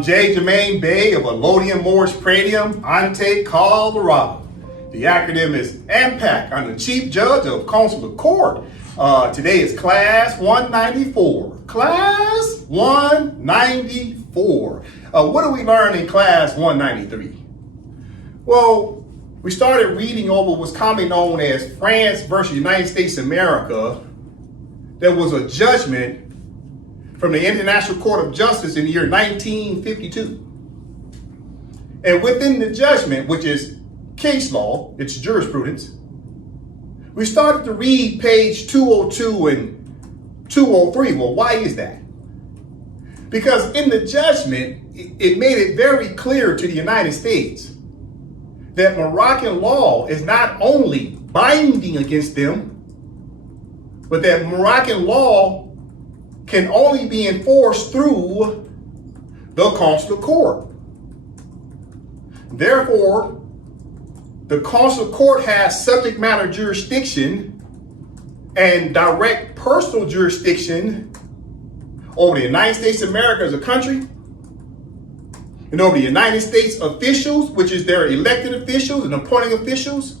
I'm J. Jermaine Bay of Elodium Moorish Pradium, Ante, Colorado. The acronym is AMPAC. I'm the Chief Judge of Consular Court. Today is Class 194. Class 194. What do we learn in Class 193? Well, we started reading over what's commonly known as France versus United States of America. There was a judgment from the International Court of Justice in the year 1952. And within the judgment, which is case law, it's jurisprudence, we started to read page 202 and 203. Well, why is that? Because in the judgment, it made it very clear to the United States that Moroccan law is not only binding against them, but that Moroccan law can only be enforced through the consular court. Therefore, the consular court has subject matter jurisdiction and direct personal jurisdiction over the United States of America as a country, and over the United States officials, which is their elected officials and appointing officials,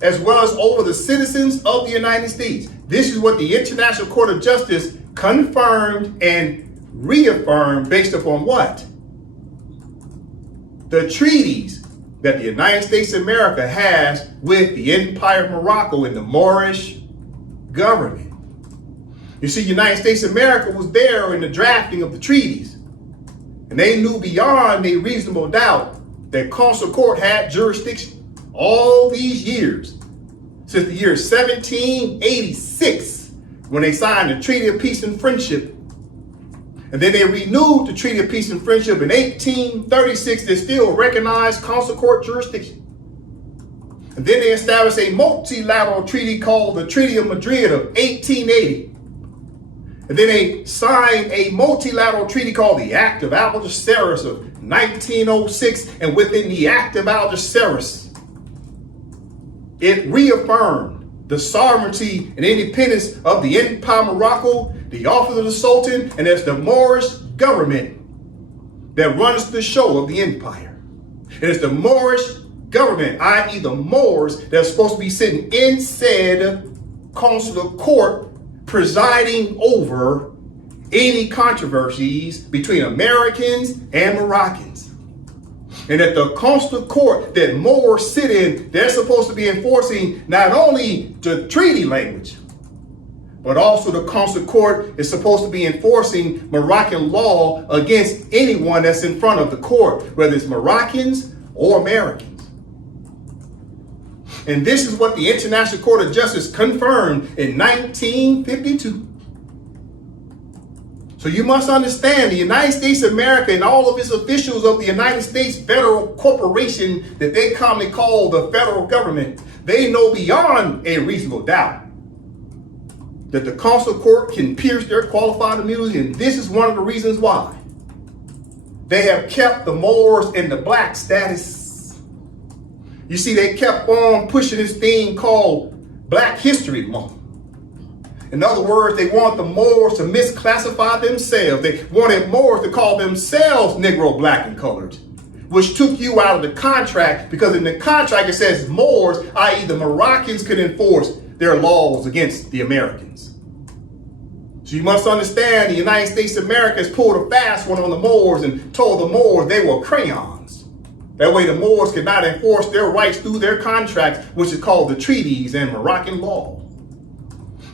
as well as over the citizens of the United States. This is what the International Court of Justice confirmed and reaffirmed based upon what? The treaties that the United States of America has with the Empire of Morocco and the Moorish government. You see, the United States of America was there in the drafting of the treaties, and they knew beyond a reasonable doubt that consular court had jurisdiction all these years, since the year 1786, when they signed the Treaty of Peace and Friendship. And then they renewed the Treaty of Peace and Friendship in 1836 that still recognized consular court jurisdiction. And then they established a multilateral treaty called the Treaty of Madrid of 1880. And then they signed a multilateral treaty called the Act of Algeciras of 1906. And within the Act of Algeciras, it reaffirmed the sovereignty and independence of the Empire of Morocco, the office of the Sultan, and as the Moorish government that runs the show of the empire. It is the Moorish government, i.e. the Moors, that's supposed to be sitting in said consular court, presiding over any controversies between Americans and Moroccans. And at the consular court that Moors sit in, they're supposed to be enforcing not only the treaty language, but also the consular court is supposed to be enforcing Moroccan law against anyone that's in front of the court, whether it's Moroccans or Americans. And this is what the International Court of Justice confirmed in 1952. So you must understand the United States of America and all of its officials of the United States Federal Corporation that they commonly call the federal government, they know beyond a reasonable doubt that the consular court can pierce their qualified immunity, and this is one of the reasons why they have kept the Moors in the black status. You see, they kept on pushing this thing called Black History Month. In other words, they want the Moors to misclassify themselves. They wanted Moors to call themselves Negro, Black, and Colored, which took you out of the contract, because in the contract it says Moors, i.e. the Moroccans, could enforce their laws against the Americans. So you must understand the United States of America has pulled a fast one on the Moors and told the Moors they were crayons. That way the Moors could not enforce their rights through their contracts, which is called the treaties and Moroccan law.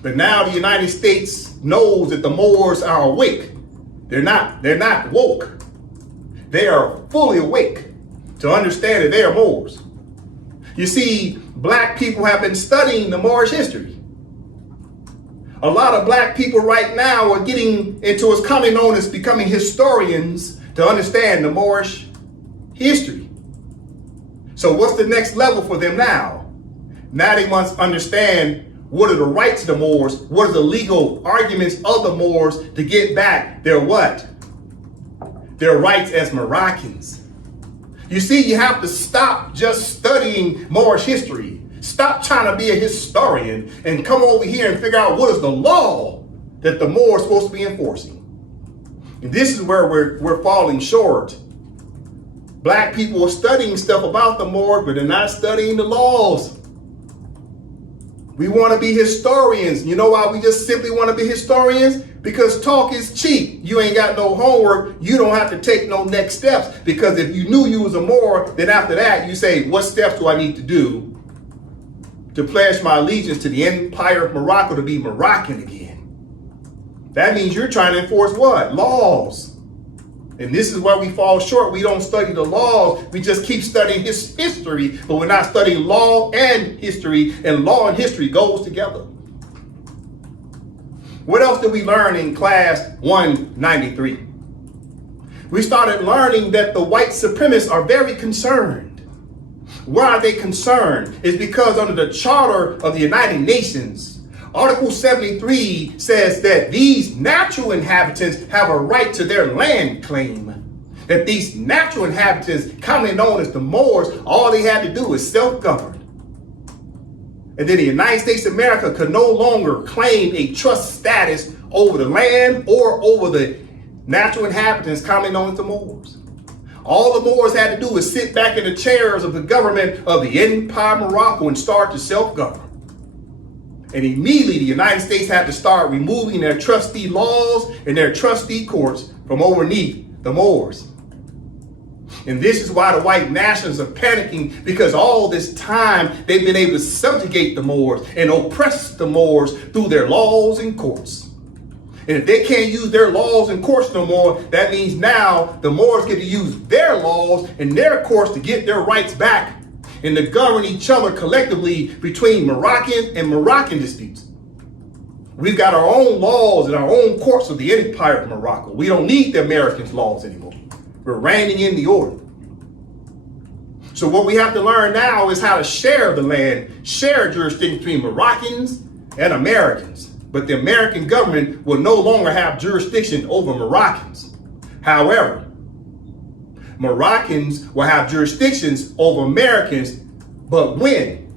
But now the United States knows that the Moors are awake. They're not woke. They are fully awake to understand that they are Moors. You see, black people have been studying the Moorish history. A lot of black people right now are getting into what's commonly known as becoming historians to understand the Moorish history. So what's the next level for them now? Now they must understand what are the rights of the Moors, what are the legal arguments of the Moors to get back their what? Their rights as Moroccans. You see, you have to stop just studying Moorish history. Stop trying to be a historian and come over here and figure out what is the law that the Moors are supposed to be enforcing. And this is where we're falling short. Black people are studying stuff about the Moors, but they're not studying the laws. We want to be historians. You know why we just simply want to be historians? Because talk is cheap. You ain't got no homework. You don't have to take no next steps. Because if you knew you was a Moor, then after that, you say, what steps do I need to do to pledge my allegiance to the Empire of Morocco to be Moroccan again? That means you're trying to enforce what? Laws. And this is where we fall short. We don't study the laws. We just keep studying his history, but we're not studying law and history, and law and history goes together. What else did we learn in class 193? We started learning that the white supremacists are very concerned. Why are they concerned? It's because under the Charter of the United Nations, Article 73 says that these natural inhabitants have a right to their land claim. That these natural inhabitants, commonly known as the Moors, all they had to do was self-govern. And then the United States of America could no longer claim a trust status over the land or over the natural inhabitants, commonly known as the Moors. All the Moors had to do was sit back in the chairs of the government of the Empire of Morocco and start to self-govern. And immediately the United States had to start removing their trustee laws and their trustee courts from underneath the Moors. And this is why the white nationalists are panicking, because all this time they've been able to subjugate the Moors and oppress the Moors through their laws and courts. And if they can't use their laws and courts no more, that means now the Moors get to use their laws and their courts to get their rights back and to govern each other collectively between Moroccan and Moroccan disputes. We've got our own laws and our own courts of the Empire of Morocco. We don't need the Americans' laws anymore. We're reigning in the order. So what we have to learn now is how to share the land, share jurisdiction between Moroccans and Americans. But the American government will no longer have jurisdiction over Moroccans. However, Moroccans will have jurisdictions over Americans, but when?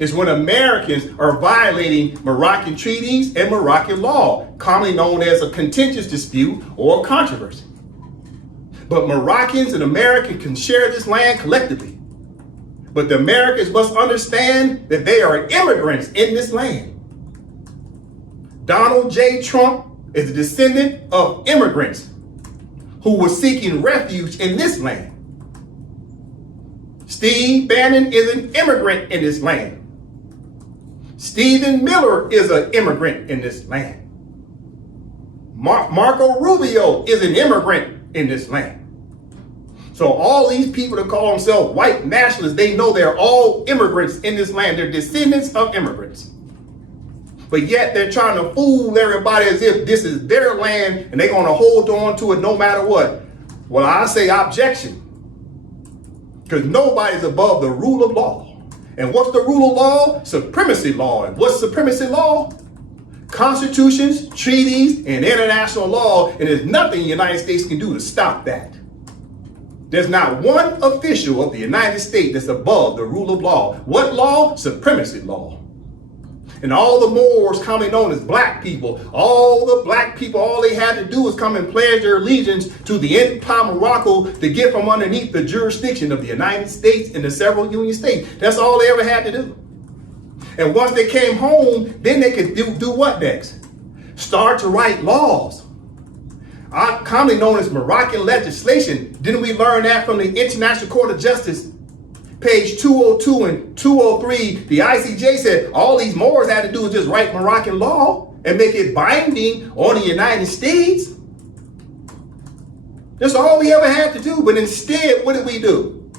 It's when Americans are violating Moroccan treaties and Moroccan law, commonly known as a contentious dispute or controversy. But Moroccans and Americans can share this land collectively. But the Americans must understand that they are immigrants in this land. Donald J. Trump is a descendant of immigrants who were seeking refuge in this land. Steve Bannon is an immigrant in this land. Stephen Miller is an immigrant in this land. Marco Rubio is an immigrant in this land. So all these people that call themselves white nationalists, they know they're all immigrants in this land. They're descendants of immigrants. But yet they're trying to fool everybody as if this is their land and they're going to hold on to it no matter what. Well, I say objection. Because nobody's above the rule of law. And what's the rule of law? Supremacy law. And what's supremacy law? Constitutions, treaties, and international law. And there's nothing the United States can do to stop that. There's not one official of the United States that's above the rule of law. What law? Supremacy law. And all the Moors, commonly known as black people, all the black people, all they had to do was come and pledge their allegiance to the Empire of Morocco to get from underneath the jurisdiction of the United States and the several Union states. That's all they ever had to do. And once they came home, then they could do what next? Start to write laws. Commonly known as Moroccan legislation. Didn't we learn that from the International Court of Justice? Page 202 and 203, the ICJ said all these Moors had to do was just write Moroccan law and make it binding on the United States. That's all we ever had to do. But instead, what did we do?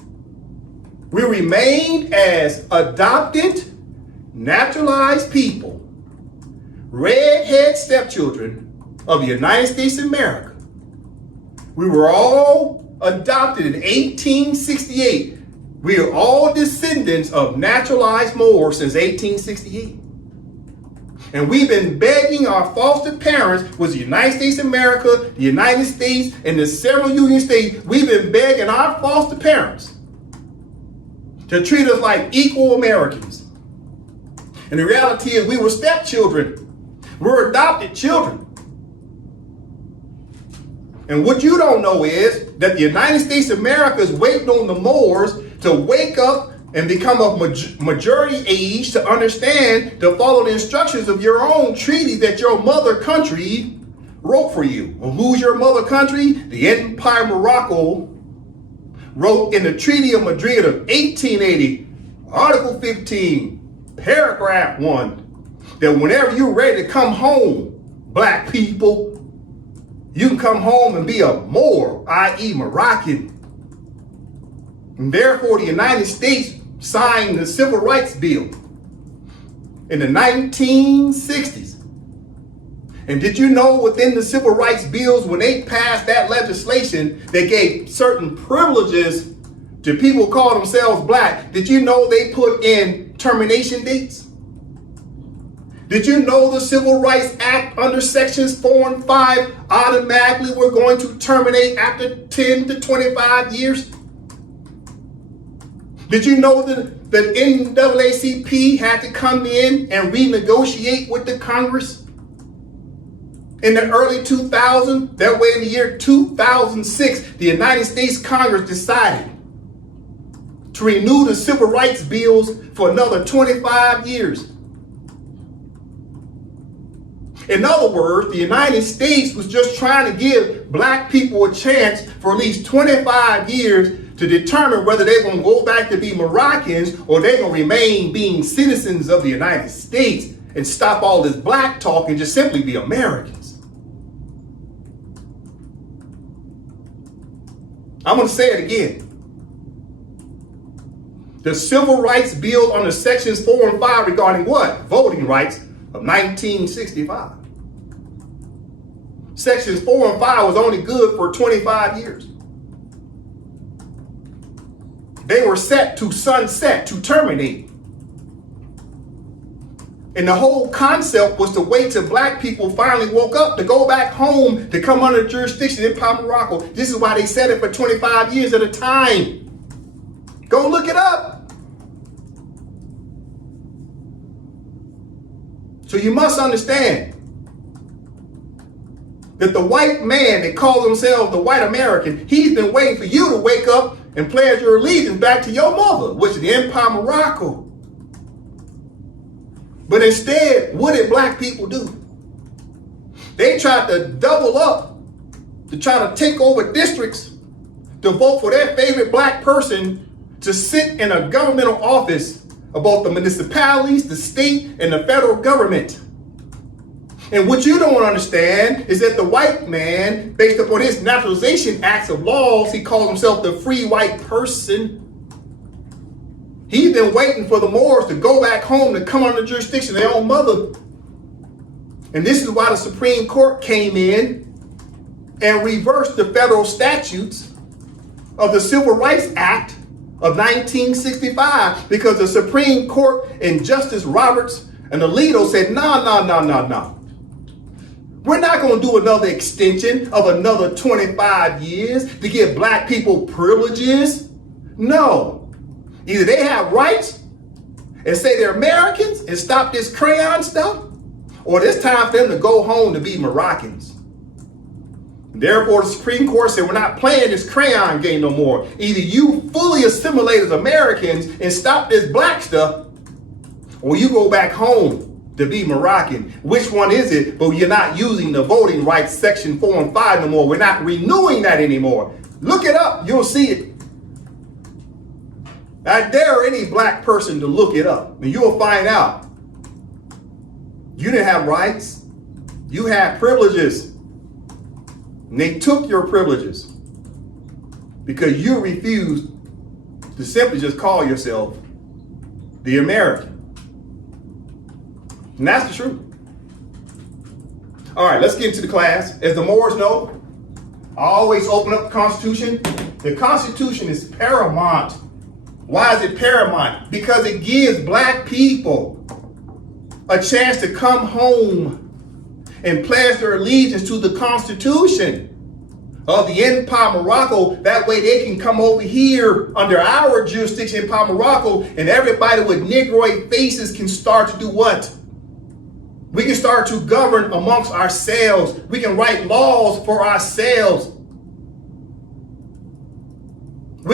We remained as adopted, naturalized people, redhead stepchildren of the United States of America. We were all adopted in 1868. We are all descendants of naturalized Moors since 1868. And we've been begging our foster parents, was the United States of America, the United States, and the several Union states, we've been begging our foster parents to treat us like equal Americans. And the reality is we were stepchildren. We're adopted children. And what you don't know is that the United States of America is waiting on the Moors to wake up and become of majority age to understand, to follow the instructions of your own treaty that your mother country wrote for you. Well, who's your mother country? The Empire Morocco wrote in the Treaty of Madrid of 1880, Article 15, Paragraph 1, that whenever you're ready to come home, black people, you can come home and be a Moor, i.e. Moroccan. And therefore, the United States signed the Civil Rights Bill in the 1960s. And did you know within the Civil Rights Bills, when they passed that legislation, they gave certain privileges to people who call themselves black? Did you know they put in termination dates? Did you know the Civil Rights Act under sections 4 and 5 automatically were going to terminate after 10 to 25 years? Did you know that the NAACP had to come in and renegotiate with the Congress in the early 2000s? That way in the year 2006, the United States Congress decided to renew the Civil Rights Bills for another 25 years. In other words, the United States was just trying to give black people a chance for at least 25 years to determine whether they're going to go back to be Moroccans or they're going to remain being citizens of the United States and stop all this black talk and just simply be Americans. I'm going to say it again. The Civil Rights Bill under sections 4 and 5 regarding what? Voting rights of 1965. Sections 4 and 5 was only good for 25 years. They were set to sunset, to terminate. And the whole concept was to wait till black people finally woke up to go back home to come under jurisdiction in Empire Morocco. This is why they set it for 25 years at a time. Go look it up. So you must understand that the white man that calls himself the white American, he's been waiting for you to wake up and pledge your allegiance back to your mother, which is the Empire Morocco. But instead, what did black people do? They tried to double up, to try to take over districts, to vote for their favorite black person to sit in a governmental office of both the municipalities, the state, and the federal government. And what you don't understand is that the white man, based upon his naturalization acts of laws, he calls himself the free white person. He's been waiting for the Moors to go back home to come under jurisdiction of their own mother. And this is why the Supreme Court came in and reversed the federal statutes of the Civil Rights Act of 1965, because the Supreme Court and Justice Roberts and Alito said, no. We're not going to do another extension of another 25 years to give black people privileges. No. Either they have rights and say they're Americans and stop this crayon stuff, or it's time for them to go home to be Moroccans. Therefore, the Supreme Court said, we're not playing this crayon game no more. Either you fully assimilate as Americans and stop this black stuff, or you go back home to be Moroccan. Which one is it? But you're not using the voting rights section 4 and 5 no more. We're not renewing that anymore. Look it up. You'll see it. I dare any black person to look it up, and you'll find out. You didn't have rights. You had privileges. And they took your privileges because you refused to simply just call yourself the American. And that's the truth. All right, let's get into the class. As the Moors know, I always open up the Constitution. The Constitution is paramount. Why is it paramount? Because it gives black people a chance to come home and pledge their allegiance to the Constitution of the Empire Morocco. That way they can come over here under our jurisdiction, Empire Morocco, and everybody with Negroid faces can start to do what? We can start to govern amongst ourselves. We can write laws for ourselves.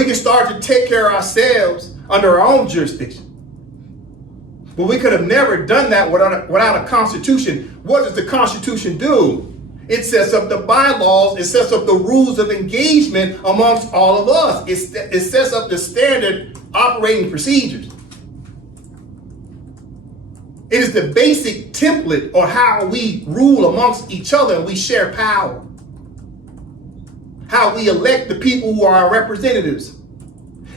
We can start to take care of ourselves under our own jurisdiction. But we could have never done that without a constitution. What does the Constitution do? It sets up the bylaws. It sets up the rules of engagement amongst all of us. It sets up the standard operating procedures. It is the basic template on how we rule amongst each other and we share power. How we elect the people who are our representatives.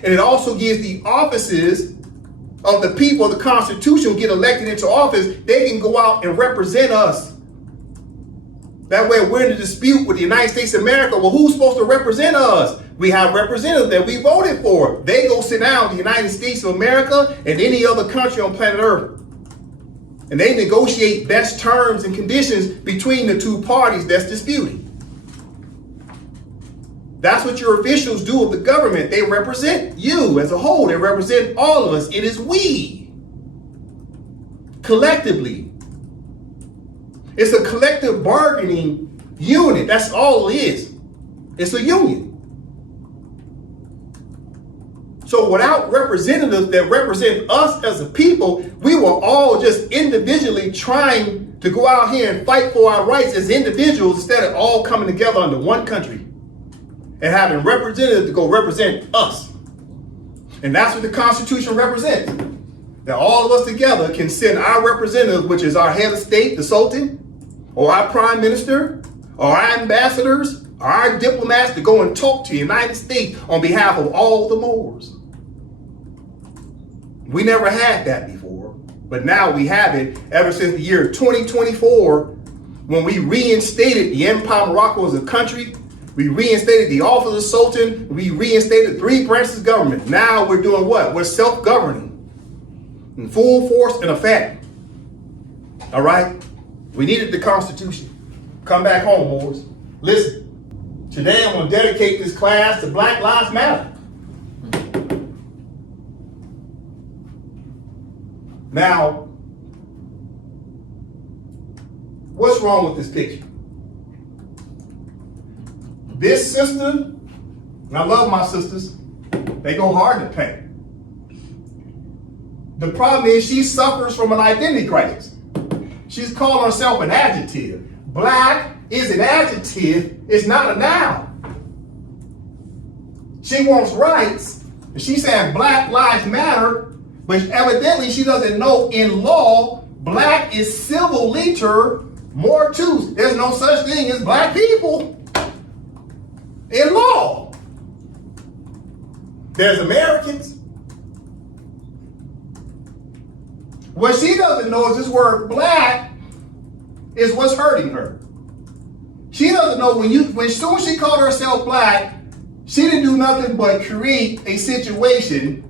And it also gives the offices of the people, the Constitution, get elected into office. They can go out and represent us. That way, we're in a dispute with the United States of America. Well, who's supposed to represent us? We have representatives that we voted for. They go sit down in the United States of America and any other country on planet Earth. And they negotiate best terms and conditions between the two parties that's disputing. That's what your officials do of the government. They represent you as a whole. They represent all of us. It is we. Collectively. It's a collective bargaining unit. That's all it is. It's a union. So without representatives that represent us as a people, we were all just individually trying to go out here and fight for our rights as individuals instead of all coming together under one country and having representatives to go represent us. And that's what the Constitution represents. That all of us together can send our representatives, which is our head of state, the Sultan, or our prime minister, or our ambassadors, or our diplomats to go and talk to the United States on behalf of all the Moors. We never had that before, but now we have it ever since the year 2024, when we reinstated the Empire Morocco as a country. We reinstated the office of the Sultan. We reinstated 3 branches of government. Now we're doing what? We're self-governing in full force and effect. All right? We needed the Constitution. Come back home, Moors. Listen, today I'm going to dedicate this class to Black Lives Matter. Now, what's wrong with this picture? This sister, and I love my sisters, they go hard to paint. The problem is she suffers from an identity crisis. She's calling herself an adjective. Black is an adjective, it's not a noun. She wants rights, and she's saying Black Lives Matter, but evidently she doesn't know in law, black is civil liter mortuus. There's no such thing as black people in law. There's Americans. What she doesn't know is this word black is what's hurting her. She doesn't know when soon she called herself black, she didn't do nothing but create a situation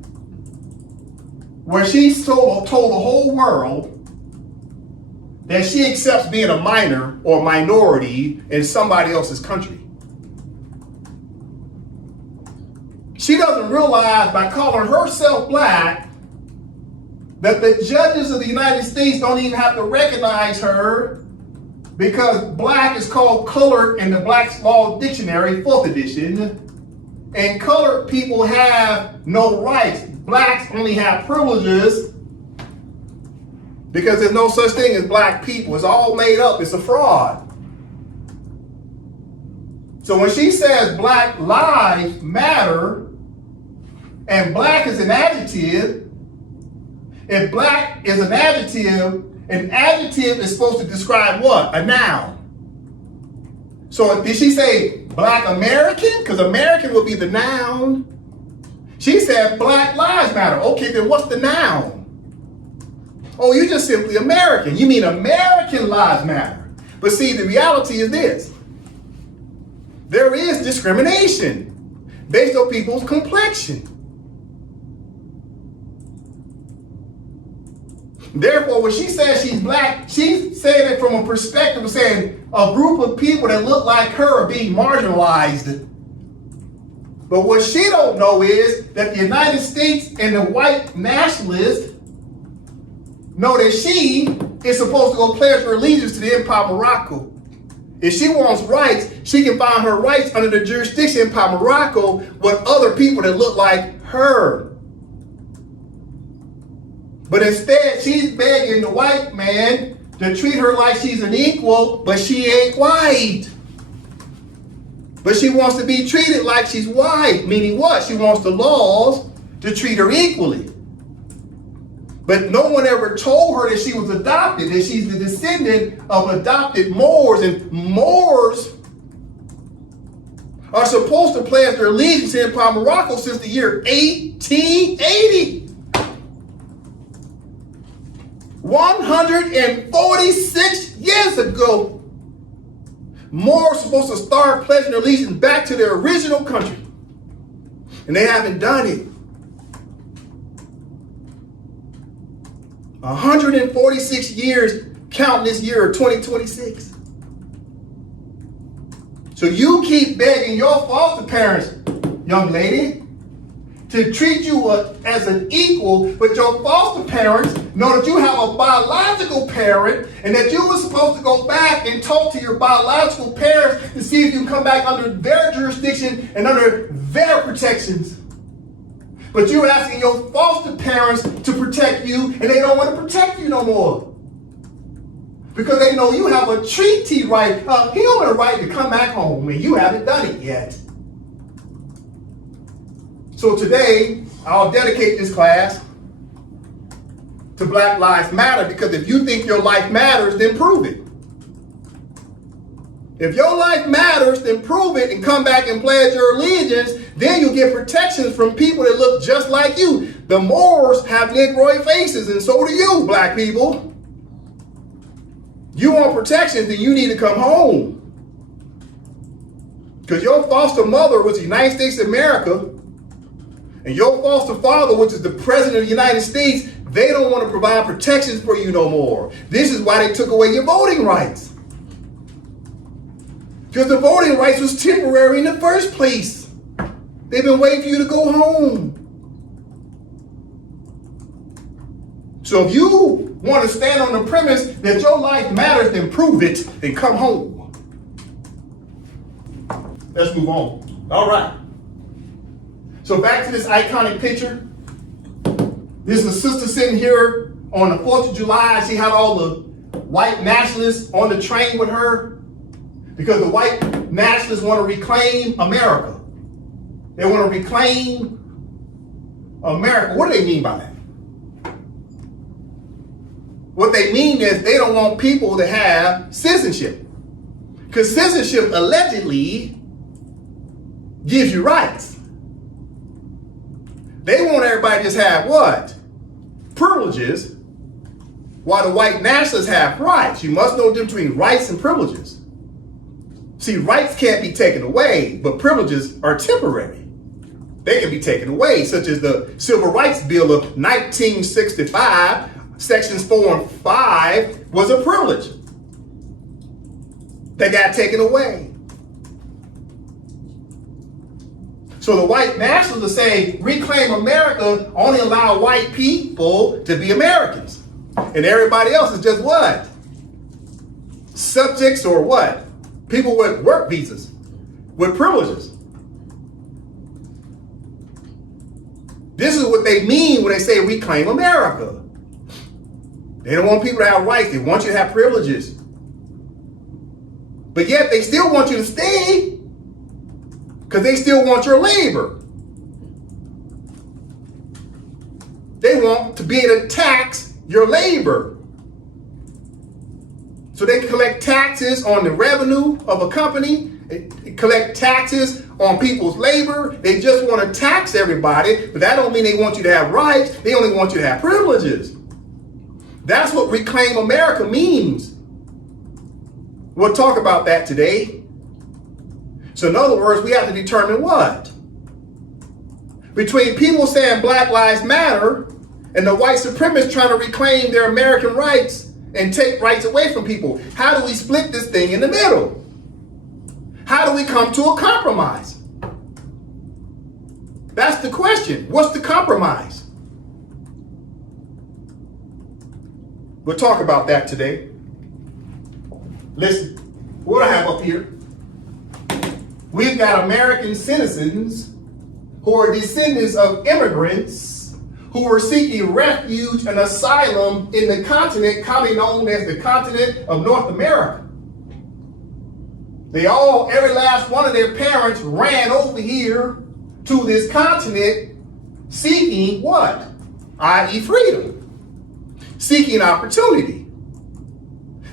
where she told the whole world that she accepts being a minor or minority in somebody else's country. She doesn't realize by calling herself black that the judges of the United States don't even have to recognize her, because black is called colored in the Black's Law Dictionary, 4th edition, and colored people have no rights. Blacks only have privileges because there's no such thing as black people. It's all made up. It's a fraud. So when she says Black Lives Matter and black is an adjective, if black is an adjective is supposed to describe what? A noun. So did she say Black American? Because American would be the noun. She said Black Lives Matter. Okay, then what's the noun? Oh, you're just simply American. You mean American lives matter. But see, the reality is this. There is discrimination based on people's complexion. Therefore, when she says she's black, she's saying it from a perspective of saying a group of people that look like her are being marginalized. But what she don't know is that the United States and the white nationalists know that she is supposed to go pledge her allegiance to the Empire Morocco. If she wants rights, she can find her rights under the jurisdiction in Morocco with other people that look like her. But instead, she's begging the white man to treat her like she's an equal, but she ain't white. But she wants to be treated like she's white, meaning what? She wants the laws to treat her equally. But no one ever told her that she was adopted, that she's the descendant of adopted Moors, and Moors are supposed to pledge their allegiance in Morocco since the year 1880. 146 years ago, Moors are supposed to start pledging their allegiance back to their original country. And they haven't done it. 146 years, counting this year of 2026. So you keep begging your foster parents, young lady, to treat you as an equal, but your foster parents know that you have a biological parent and that you were supposed to go back and talk to your biological parents to see if you can come back under their jurisdiction and under their protections. But you're asking your foster parents to protect you, and they don't want to protect you no more. Because they know you have a treaty right. He don't have a right to come back home, and you haven't done it yet. So today, I'll dedicate this class to Black Lives Matter, because if you think your life matters, then prove it. If your life matters, then prove it and come back and pledge your allegiance. Then you'll get protections from people that look just like you. The Moors have Negroid faces, and so do you, black people. You want protections, then you need to come home. Because your foster mother was the United States of America, and your foster father, which is the President of the United States, they don't want to provide protections for you no more. This is why they took away your voting rights. Because the voting rights was temporary in the first place. They've been waiting for you to go home. So if you want to stand on the premise that your life matters, then prove it and come home. Let's move on. All right. So back to this iconic picture. This is a sister sitting here on the 4th of July. She had all the white nationalists on the train with her because the white nationalists want to reclaim America. They want to reclaim America. What do they mean by that? What they mean is they don't want people to have citizenship. Because citizenship allegedly gives you rights. They want everybody to just have what? Privileges, while the white nationalists have rights. You must know the difference between rights and privileges. See, rights can't be taken away, but privileges are temporary. They can be taken away, such as the Civil Rights Bill of 1965, Sections 4 and 5 was a privilege. They got taken away. So the white nationalists are saying, reclaim America, only allow white people to be Americans. And everybody else is just what? Subjects or what? People with work visas, with privileges. This is what they mean when they say reclaim America. They don't want people to have rights. They want you to have privileges. But yet they still want you to stay because they still want your labor. They want to be able to tax your labor. So they collect taxes on the revenue of a company, collect taxes on people's labor. They just want to tax everybody, but that don't mean they want you to have rights. They only want you to have privileges. That's what reclaim America means. We'll talk about that today. So in other words, we have to determine what? Between people saying Black Lives Matter and the white supremacists trying to reclaim their American rights and take rights away from people. How do we split this thing in the middle? How do we come to a compromise? That's the question. What's the compromise? We'll talk about that today. Listen, what I have up here. here. We've got American citizens who are descendants of immigrants who were seeking refuge and asylum in the continent commonly known as the continent of North America. Every last one of their parents ran over here to this continent seeking what? I.e. freedom. Seeking opportunity.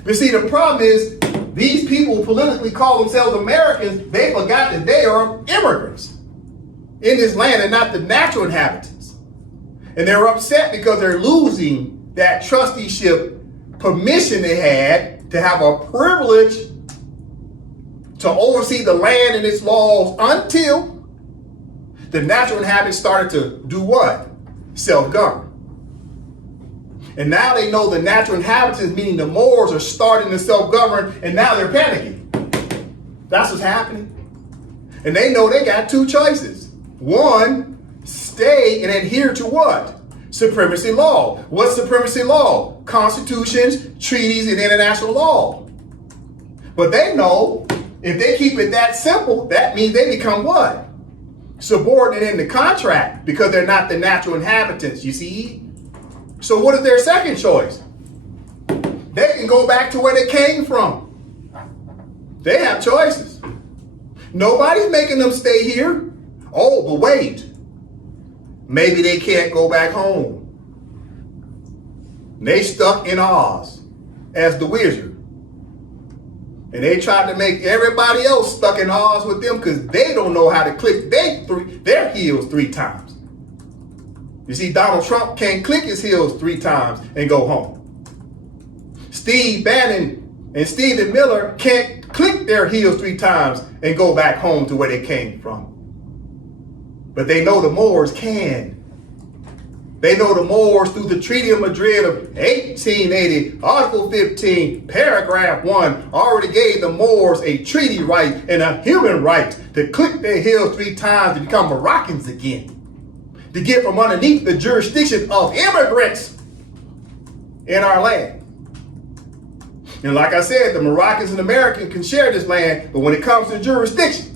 But see, the problem is these people who politically call themselves Americans, they forgot that they are immigrants in this land and not the natural inhabitants. And they're upset because they're losing that trusteeship permission they had to have a privilege to oversee the land and its laws until the natural inhabitants started to do what? Self-govern. And now they know the natural inhabitants, meaning the Moors, are starting to self-govern, and now they're panicking. That's what's happening. And they know they got two choices. One, stay and adhere to what? Supremacy law. What's supremacy law? Constitutions, treaties, and international law. But they know if they keep it that simple, that means they become what? Subordinate in the contract because they're not the natural inhabitants, you see? So what is their second choice? They can go back to where they came from. They have choices. Nobody's making them stay here. Oh, but wait. Maybe they can't go back home. They stuck in Oz as the wizard. And they tried to make everybody else stuck in Oz with them because they don't know how to click their heels 3 times. You see, Donald Trump can't click his heels 3 times and go home. Steve Bannon and Stephen Miller can't click their heels 3 times and go back home to where they came from. But they know the Moors can. They know the Moors through the Treaty of Madrid of 1880, Article 15, Paragraph 1, already gave the Moors a treaty right and a human right to click their heels 3 times to become Moroccans again. To get from underneath the jurisdiction of immigrants in our land. And like I said, the Moroccans and Americans can share this land, but when it comes to jurisdiction,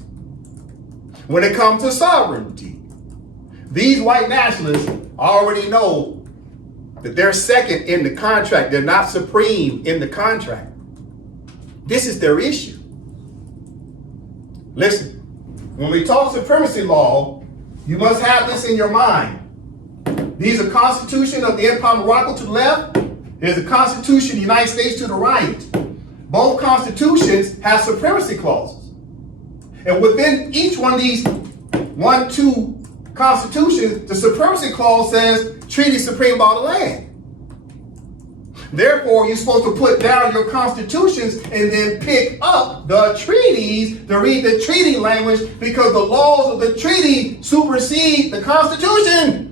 when it comes to sovereignty, these white nationalists already know that they're second in the contract. They're not supreme in the contract. This is their issue. Listen, when we talk supremacy law, you must have this in your mind. These are Constitution of the Empire of Morocco to the left. There's a Constitution of the United States to the right. Both constitutions have supremacy clauses. And within each one of these 2 constitutions, the supremacy clause says treaty supreme by the land. Therefore, you're supposed to put down your constitutions and then pick up the treaties to read the treaty language because the laws of the treaty supersede the Constitution.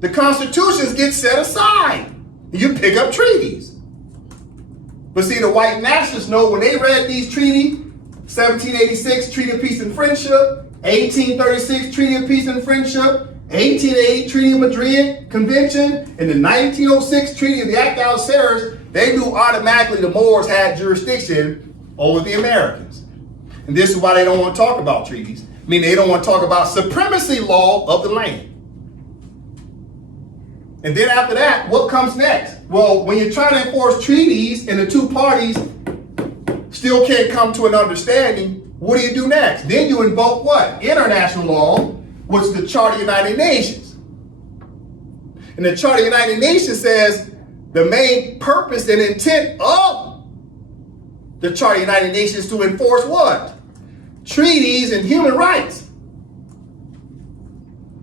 The constitutions get set aside. You pick up treaties. But see, the white nationalists know when they read these treaties, 1786 Treaty of Peace and Friendship, 1836 Treaty of Peace and Friendship, 1880 Treaty of Madrid Convention, and the 1906 Treaty of the Act of Algeciras, they knew automatically the Moors had jurisdiction over the Americans. And this is why they don't want to talk about treaties. I mean, they don't want to talk about supremacy law of the land. And then after that, what comes next? Well, when you're trying to enforce treaties and the 2 parties still can't come to an understanding, what do you do next? Then you invoke what? International law, which is the Charter of the United Nations. And the Charter of the United Nations says the main purpose and intent of the Charter of the United Nations is to enforce what? Treaties and human rights.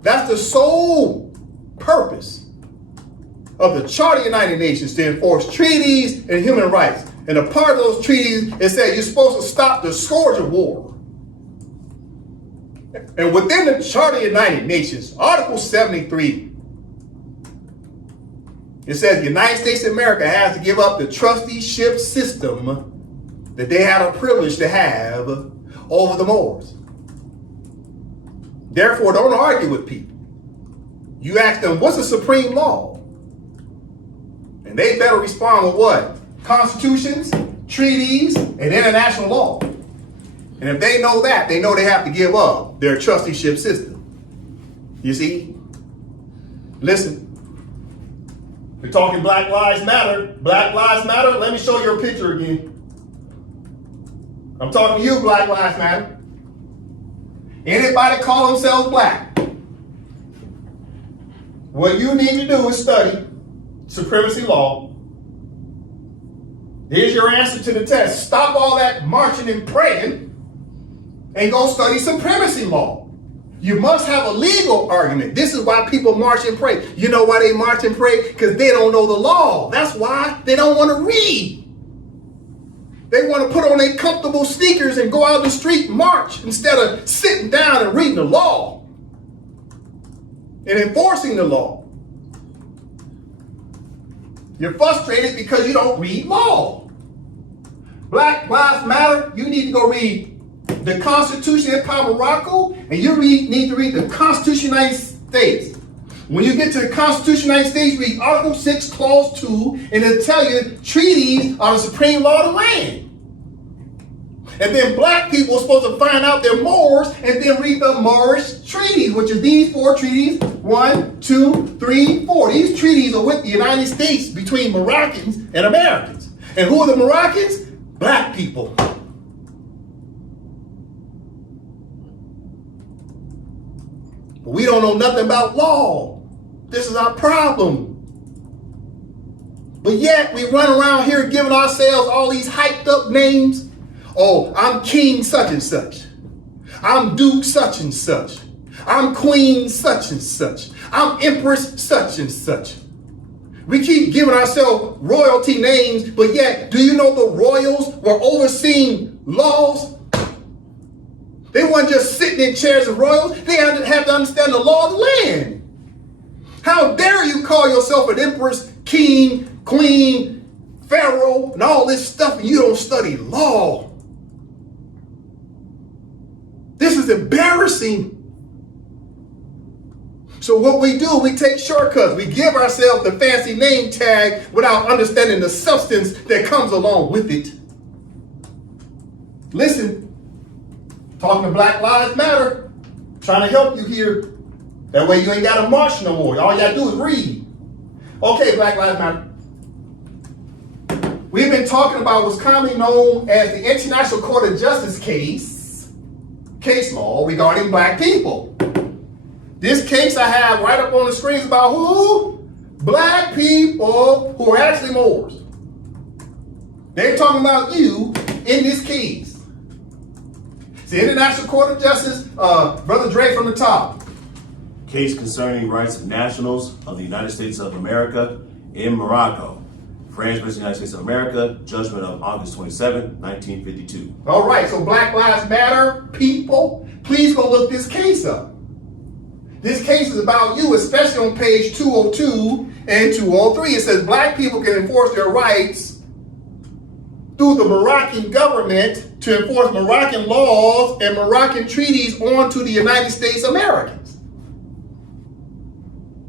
That's the sole purpose of the Charter of the United Nations, to enforce treaties and human rights. And a part of those treaties, it said you're supposed to stop the scourge of war. And within the Charter of the United Nations, Article 73, it says the United States of America has to give up the trusteeship system that they had a privilege to have over the Moors. Therefore, don't argue with people. You ask them, what's the supreme law? And they better respond with what? constitutions, treaties, and international law. And if they know that, they know they have to give up their trusteeship system. You see? Listen. We're talking Black Lives Matter. Black Lives Matter. Let me show you a picture again. I'm talking to you, Black Lives Matter. Anybody call themselves black? What you need to do is study supremacy law. Here's your answer to the test. Stop all that marching and praying and go study supremacy law. You must have a legal argument. This is why people march and pray. You know why they march and pray? Because they don't know the law. That's why they don't want to read. They want to put on their comfortable sneakers and go out the street and march instead of sitting down and reading the law and enforcing the law. You're frustrated because you don't read law. Black Lives Matter, you need to go read the Constitution of Morocco, and you need to read the Constitution of the United States. When you get to the Constitution of the United States, read Article 6, Clause 2, and it'll tell you treaties are the supreme law of the land. And then black people are supposed to find out their Moors and then read the Moorish treaties, which is these 4 treaties, 1, 2, 3, 4. These treaties are with the United States between Moroccans and Americans. And who are the Moroccans? Black people. But we don't know nothing about law. This is our problem. But yet we run around here giving ourselves all these hyped up names. Oh, I'm King such and such. I'm Duke such and such. I'm Queen such and such. I'm Empress such and such. We keep giving ourselves royalty names, but yet, do you know the royals were overseeing laws? They weren't just sitting in chairs of royals. They had to understand the law of the land. How dare you call yourself an empress, king, queen, pharaoh, and all this stuff, and you don't study law? This is embarrassing. So what we do, we take shortcuts. We give ourselves the fancy name tag without understanding the substance that comes along with it. Listen. Talking to Black Lives Matter, trying to help you here. That way you ain't got to march no more. All you got to do is read. Okay, Black Lives Matter. We've been talking about what's commonly known as the International Court of Justice case law regarding black people. This case I have right up on the screen is about who? Black people who are actually Moors. They're talking about you in this case. The International Court of Justice, Brother Dre from the top. Case concerning rights of nationals of the United States of America in Morocco. France versus United States of America, judgment of August 27, 1952. All right, so Black Lives Matter, people, please go look this case up. This case is about you, especially on page 202 and 203. It says black people can enforce their rights through the Moroccan government to enforce Moroccan laws and Moroccan treaties onto the United States Americans.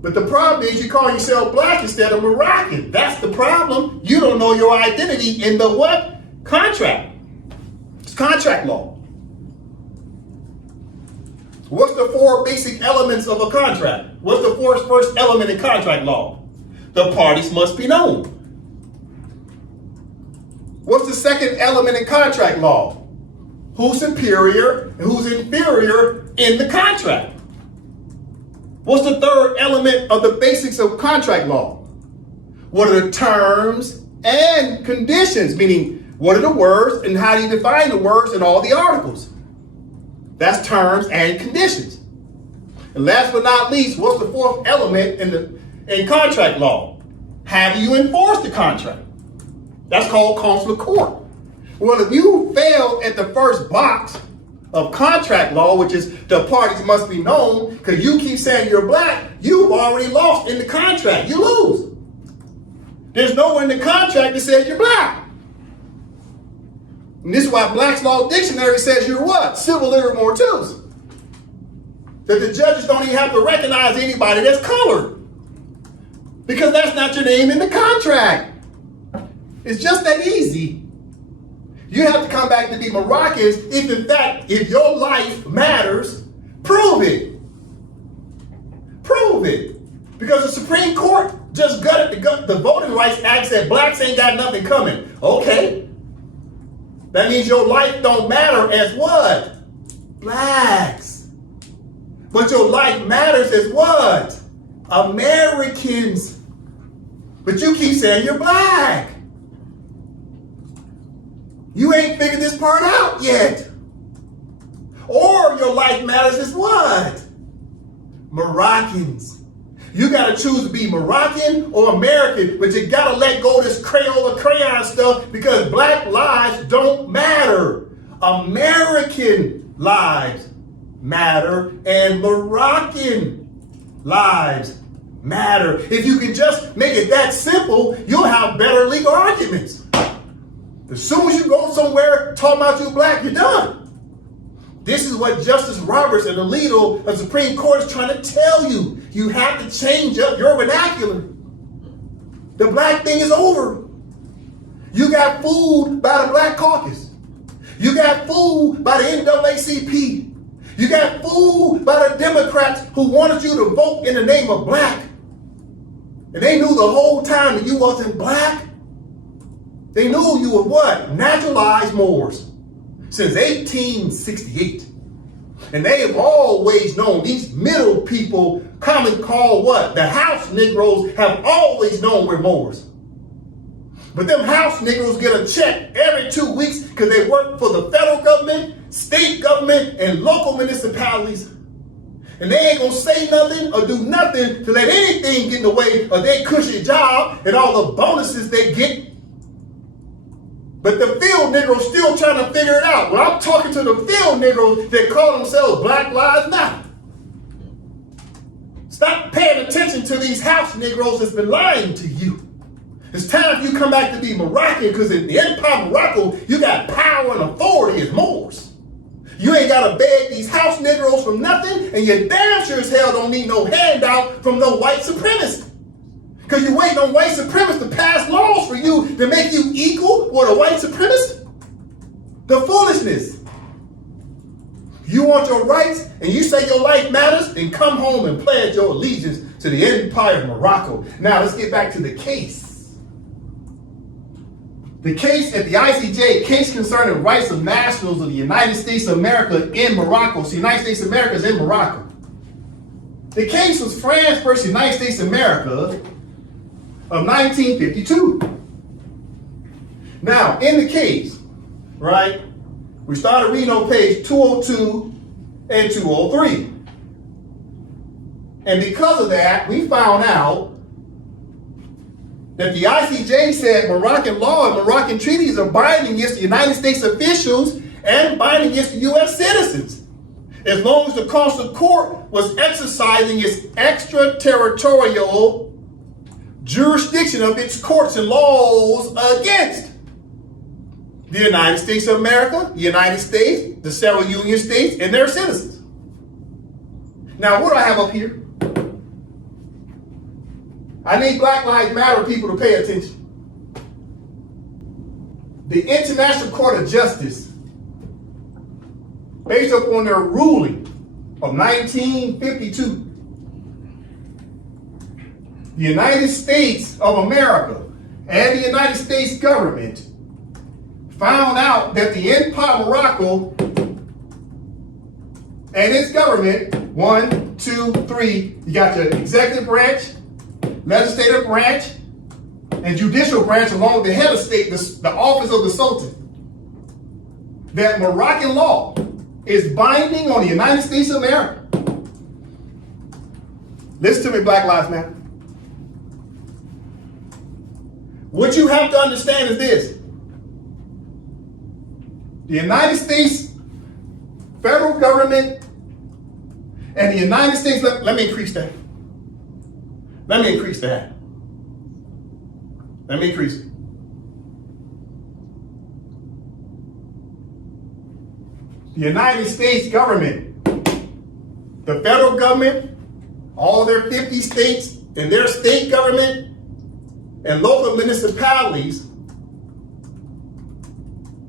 But the problem is you call yourself black instead of Moroccan. That's the problem. You don't know your identity in the what? Contract. It's contract law. What's the 4 basic elements of a contract? What's the first element in contract law? The parties must be known. What's the second element in contract law? Who's superior and who's inferior in the contract? What's the third element of the basics of contract law? What are the terms and conditions? Meaning, what are the words and how do you define the words in all the articles? That's terms and conditions. And last but not least, what's the 4th element in contract law? How do you enforce the contract? That's called consular court. Well, if you fail at the first box of contract law, which is the parties must be known, because you keep saying you're black, you've already lost in the contract. You lose. There's nowhere in the contract that says you're black. And this is why Black's Law Dictionary says you're what? Civil literate mortus. That the judges don't even have to recognize anybody that's colored. Because that's not your name in the contract. It's just that easy. You have to come back to be Moroccans if, in fact, if your life matters, prove it. Prove it. Because the Supreme Court just gutted the Voting Rights Act, said blacks ain't got nothing coming. Okay. That means your life don't matter as what? Blacks. But your life matters as what? Americans. But you keep saying you're black. You ain't figured this part out yet. Or your life matters as what? Moroccans. You gotta choose to be Moroccan or American, but you gotta let go of this Crayola crayon stuff because black lives don't matter. American lives matter and Moroccan lives matter. If you can just make it that simple, you'll have better legal arguments. As soon as you go somewhere talking about you black, you're done. This is what Justice Roberts and the leader of the Supreme Court is trying to tell you. You have to change up your vernacular. The black thing is over. You got fooled by the Black Caucus. You got fooled by the NAACP. You got fooled by the Democrats who wanted you to vote in the name of black. And they knew the whole time that you wasn't black. They knew you were what? Naturalized Moors. Since 1868. And they have always known, these middle people, commonly called what? The house Negroes, have always known we're Moors. But them house Negroes get a check every 2 weeks because they work for the federal government, state government, and local municipalities. And they ain't gonna say nothing or do nothing to let anything get in the way of their cushy job and all the bonuses they get. But the field Negroes still trying to figure it out. When I'm talking to the field Negroes that call themselves Black Lives Matter. Stop paying attention to these house Negroes that's been lying to you. It's time you come back to be Moroccan because in the Empire of Morocco, you got power and authority as Moors. You ain't got to beg these house Negroes from nothing, and you damn sure as hell don't need no handout from no white supremacist. Because you're waiting on white supremacists to pass laws for you to make you equal with a white supremacist? The foolishness. You want your rights and you say your life matters, then come home and pledge your allegiance to the Empire of Morocco. Now let's get back to the case. The case at the ICJ, case concerning rights of nationals of the United States of America in Morocco. So the United States of America is in Morocco. The case was France versus United States of America of 1952. Now, in the case, right, we started reading on page 202 and 203. And because of that, we found out that the I.C.J. said Moroccan law and Moroccan treaties are binding against the United States officials and binding against the U.S. citizens, as long as the Consular Court was exercising its extraterritorial jurisdiction of its courts and laws against the United States of America, the United States, the several Union states, and their citizens. Now, what do I have up here? I need Black Lives Matter people to pay attention. The International Court of Justice, based upon their ruling of 1952, the United States of America and the United States government found out that the Empire of Morocco and its government, 1, 2, 3, you got your executive branch, legislative branch, and judicial branch along with the head of state, the office of the Sultan, that Moroccan law is binding on the United States of America. Listen to me, Black Lives Matter. What you have to understand is this. The United States federal government and the United States, let me increase that. Let me increase that. Let me increase it. The United States government, the federal government, all their 50 states and their state government and local municipalities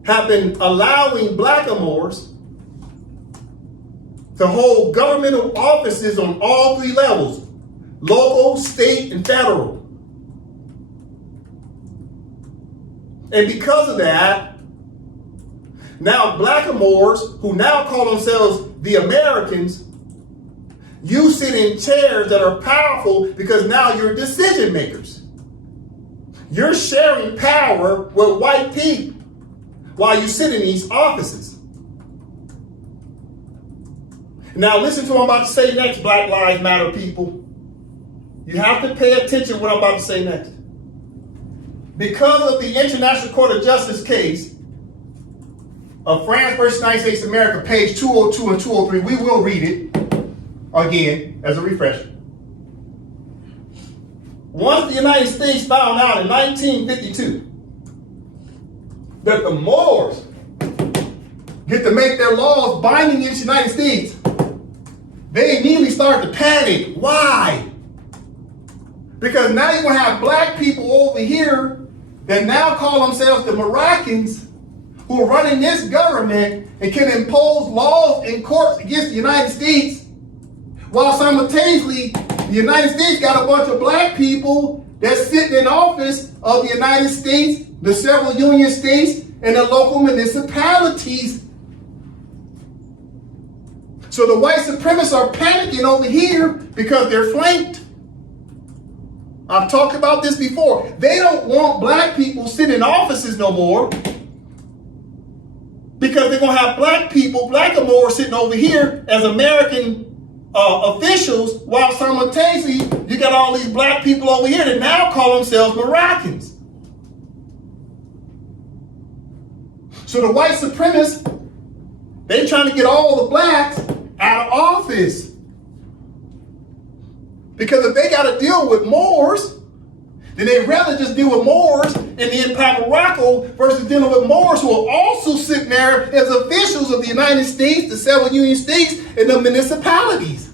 have been allowing blackamoors to hold governmental offices on all three levels: local, state, and federal. And because of that, now blackamoors, who now call themselves the Americans, you sit in chairs that are powerful because now you're decision makers. You're sharing power with white people while you sit in these offices. Now listen to what I'm about to say next, Black Lives Matter people. You have to pay attention to what I'm about to say next. Because of the International Court of Justice case of France versus United States of America, page 202 and 203, we will read it again as a refresher. Once the United States found out in 1952 that the Moors get to make their laws binding against the United States, they immediately started to panic. Why? Because now you're going to have black people over here that now call themselves the Moroccans, who are running this government and can impose laws in courts against the United States, while simultaneously the United States got a bunch of black people that's sitting in office of the United States, the several union states, and the local municipalities. So the white supremacists are panicking over here because they're flanked. I've talked about this before. They don't want black people sitting in offices no more because they're going to have black people, blackamoors, sitting over here as American officials, while simultaneously you got all these black people over here that now call themselves Moroccans. So the white supremacists, they trying to get all the blacks out of office. Because if they got to deal with Moors, then they'd rather just deal with Moors in the empire of Morocco versus dealing with Moors who are also sitting there as officials of the United States, the several union states, and the municipalities.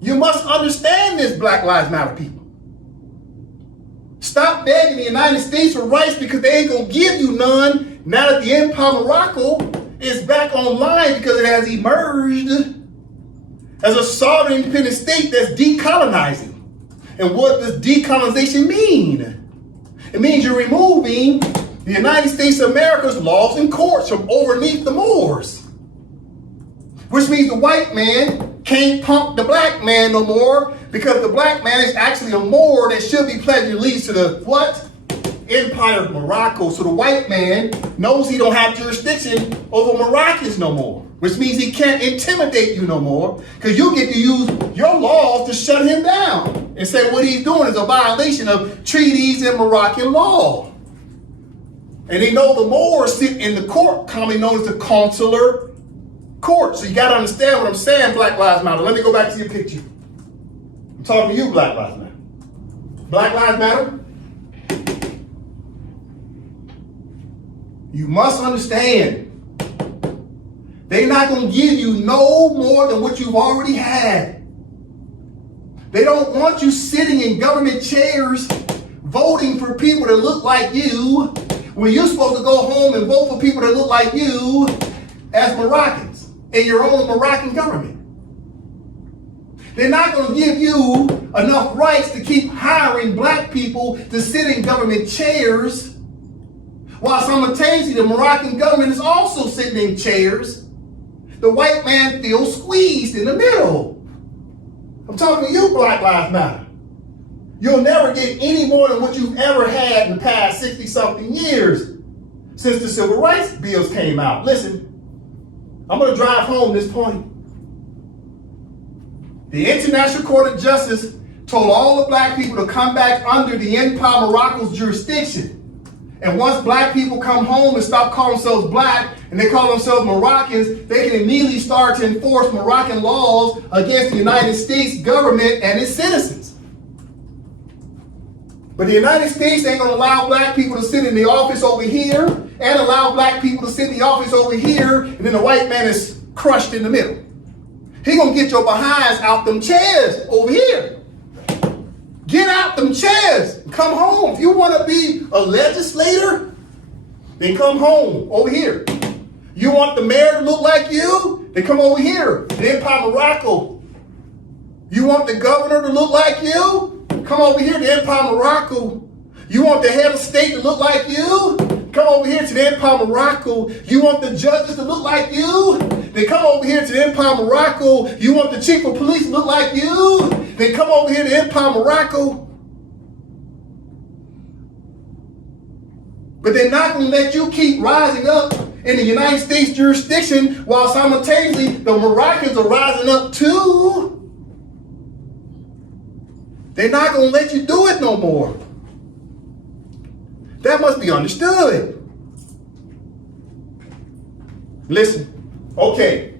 You must understand this, Black Lives Matter people. Stop begging the United States for rights because they ain't going to give you none now that the empire of Morocco is back online because it has emerged as a sovereign independent state that's decolonizing. And what does decolonization mean? It means you're removing the United States of America's laws and courts from underneath the Moors. Which means the white man can't punk the black man no more because the black man is actually a Moor that should be pledging allegiance to the what? Empire of Morocco. So the white man knows he don't have jurisdiction over Moroccans no more. Which means he can't intimidate you no more because you get to use your laws to shut him down and say what he's doing is a violation of treaties and Moroccan law. And they know the Moors sit in the court, commonly known as the consular court. So you got to understand what I'm saying, Black Lives Matter. Let me go back to your picture. I'm talking to you, Black Lives Matter. Black Lives Matter. You must understand. They're not going to give you no more than what you've already had. They don't want you sitting in government chairs voting for people that look like you when you're supposed to go home and vote for people that look like you as Moroccans in your own Moroccan government. They're not going to give you enough rights to keep hiring black people to sit in government chairs while simultaneously the Moroccan government is also sitting in chairs. The white man feels squeezed in the middle. I'm talking to you, Black Lives Matter. You'll never get any more than what you've ever had in the past 60-something years since the Civil Rights Bills came out. Listen, I'm going to drive home this point. The International Court of Justice told all the black people to come back under the Empire of Morocco's jurisdiction. And once black people come home and stop calling themselves black and they call themselves Moroccans, they can immediately start to enforce Moroccan laws against the United States government and its citizens. But the United States ain't gonna allow black people to sit in the office over here and allow black people to sit in the office over here, and then the white man is crushed in the middle. He gonna get your behinds out them chairs over here. Get out them chairs and come home. If you want to be a legislator, Then come home over here. You want the mayor to look like you? Then come over here to Empire, Morocco. You want the governor to look like you? Come over here to Empire, Morocco. You want the head of state to look like you? Come over here to the Empire, Morocco. You want the judges to look like you? Then come over here to the Empire, Morocco. You want the chief of police to look like you? Then come over here to Empire, Morocco. But they're not going to let you keep rising up in the United States jurisdiction while simultaneously the Moroccans are rising up too. They're not going to let you do it no more. That must be understood. Listen, okay,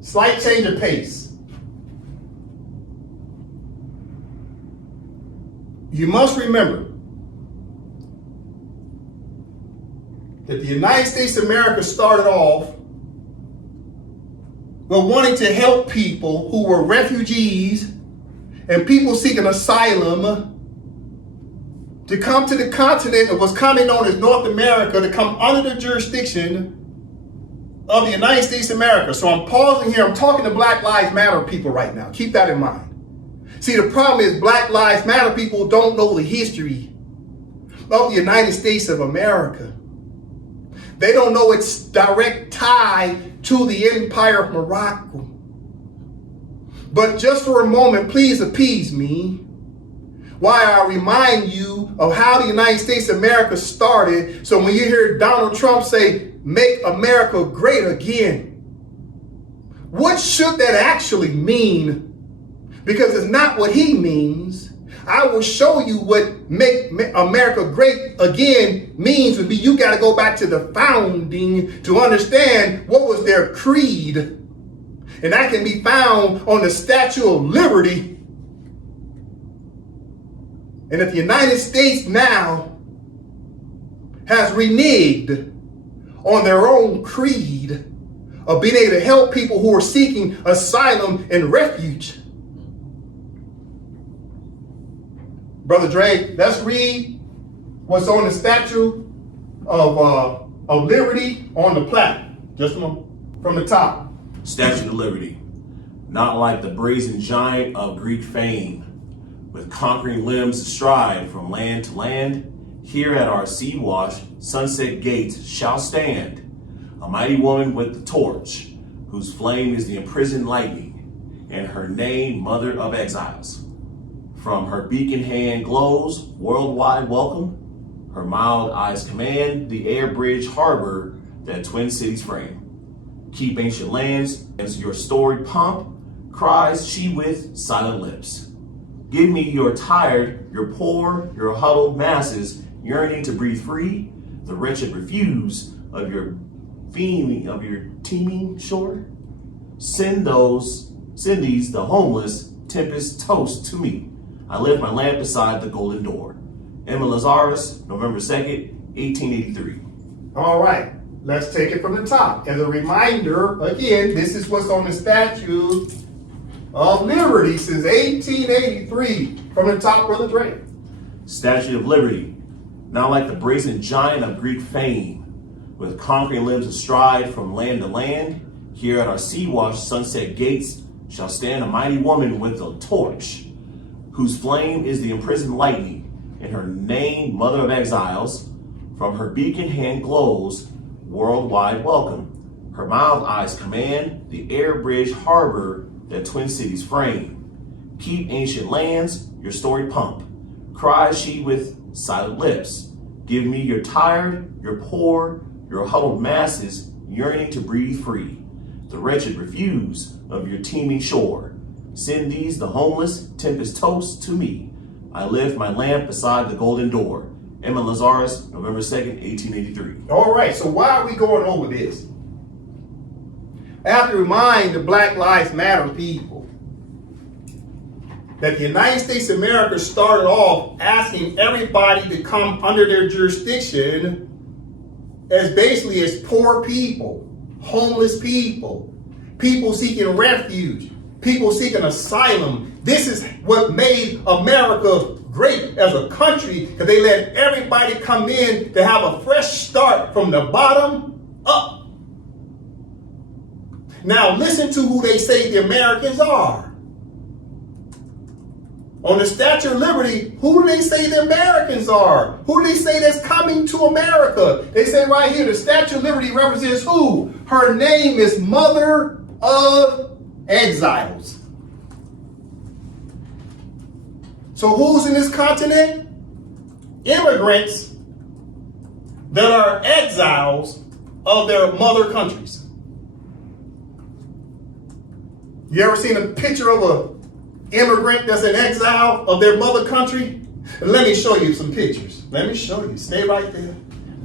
slight change of pace. You must remember that the United States of America started off with wanting to help people who were refugees and people seeking asylum to come to the continent that was coming known as North America, to come under the jurisdiction of the United States of America. So I'm pausing here. I'm talking to Black Lives Matter people right now. Keep that in mind. See, the problem is Black Lives Matter people don't know the history of the United States of America. They don't know its direct tie to the Empire of Morocco. But just for a moment, please appease me while I remind you of how the United States of America started. So when you hear Donald Trump say, "Make America great again," what should that actually mean? Because it's not what he means. I will show you what "make America great again" means. Would be you got to go back to the founding to understand what was their creed. And that can be found on the Statue of Liberty. And if the United States now has reneged on their own creed of being able to help people who are seeking asylum and refuge. Brother Dre, let's read what's on the Statue of Liberty on the plaque. Just from the top. Statue of Liberty. Not like the brazen giant of Greek fame, with conquering limbs astride from land to land, here at our sea-washed sunset gates shall stand a mighty woman with the torch, whose flame is the imprisoned lightning, and her name Mother of Exiles. From her beacon hand glows worldwide welcome, her mild eyes command the air bridge harbor that twin cities frame. Keep ancient lands as your storied pomp, cries she with silent lips. Give me your tired, your poor, your huddled masses yearning to breathe free. The wretched refuse of your teeming shore. Send these, the homeless, tempest toast to me. I lift my lamp beside the golden door. Emma Lazarus, November 2nd, 1883. All right, let's take it from the top. As a reminder, again, this is what's on the Statue of Liberty since 1883. From the top, Brother Dre. Statue of Liberty, not like the brazen giant of Greek fame, with conquering limbs astride from land to land, here at our sea-washed sunset gates shall stand a mighty woman with a torch, whose flame is the imprisoned lightning, and her name Mother of Exiles. From her beacon hand glows worldwide welcome. Her mild eyes command the air bridge harbor that twin cities frame. Keep ancient lands, your storied pomp, cries she with silent lips. Give me your tired, your poor, your huddled masses yearning to breathe free. The wretched refuse of your teeming shore. Send these, the homeless, tempest toast to me. I lift my lamp beside the golden door. Emma Lazarus, November 2nd, 1883. All right, so why are we going over this? I have to remind the Black Lives Matter people that the United States of America started off asking everybody to come under their jurisdiction as basically as poor people, homeless people, people seeking refuge, people seeking asylum. This is what made America great as a country because they let everybody come in to have a fresh start from the bottom up. Now listen to who they say the Americans are. On the Statue of Liberty, who do they say the Americans are? Who do they say that's coming to America? They say right here, the Statue of Liberty represents who? Her name is Mother of Exiles. So who's in this continent? Immigrants that are exiles of their mother countries. You ever seen a picture of an immigrant that's an exile of their mother country? Let me show you some pictures. Let me show you. Stay right there.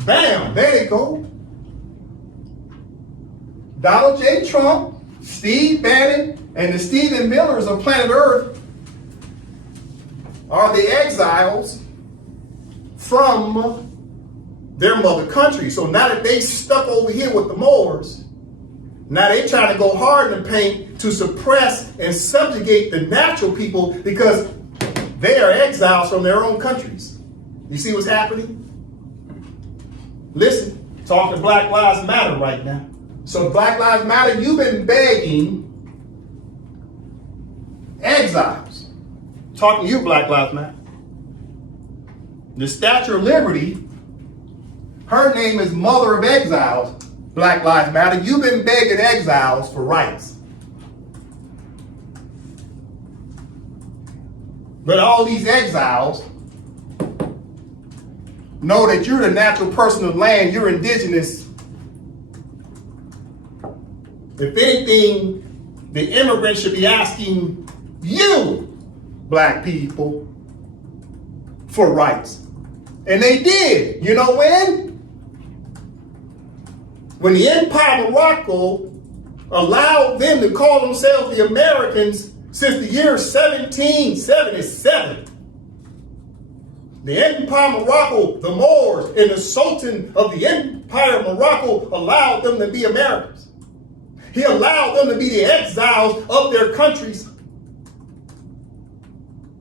Bam, there they go. Donald J. Trump, Steve Bannon, and the Stephen Millers of planet Earth are the exiles from their mother country. So now that they stuck over here with the Moors, now they trying to go hard in the paint to suppress and subjugate the natural people because they are exiles from their own countries. You see what's happening? Listen, talking Black Lives Matter right now. So Black Lives Matter, you've been begging exiles. Talking to you, Black Lives Matter. The Statue of Liberty, her name is Mother of Exiles. Black Lives Matter, you've been begging exiles for rights. But all these exiles know that you're the natural person of the land, you're indigenous. If anything, the immigrants should be asking you, black people, for rights. And they did. You know when? When the Empire of Morocco allowed them to call themselves the Americans since the year 1777. The Empire of Morocco, the Moors, and the Sultan of the Empire of Morocco allowed them to be Americans. He allowed them to be the exiles of their countries.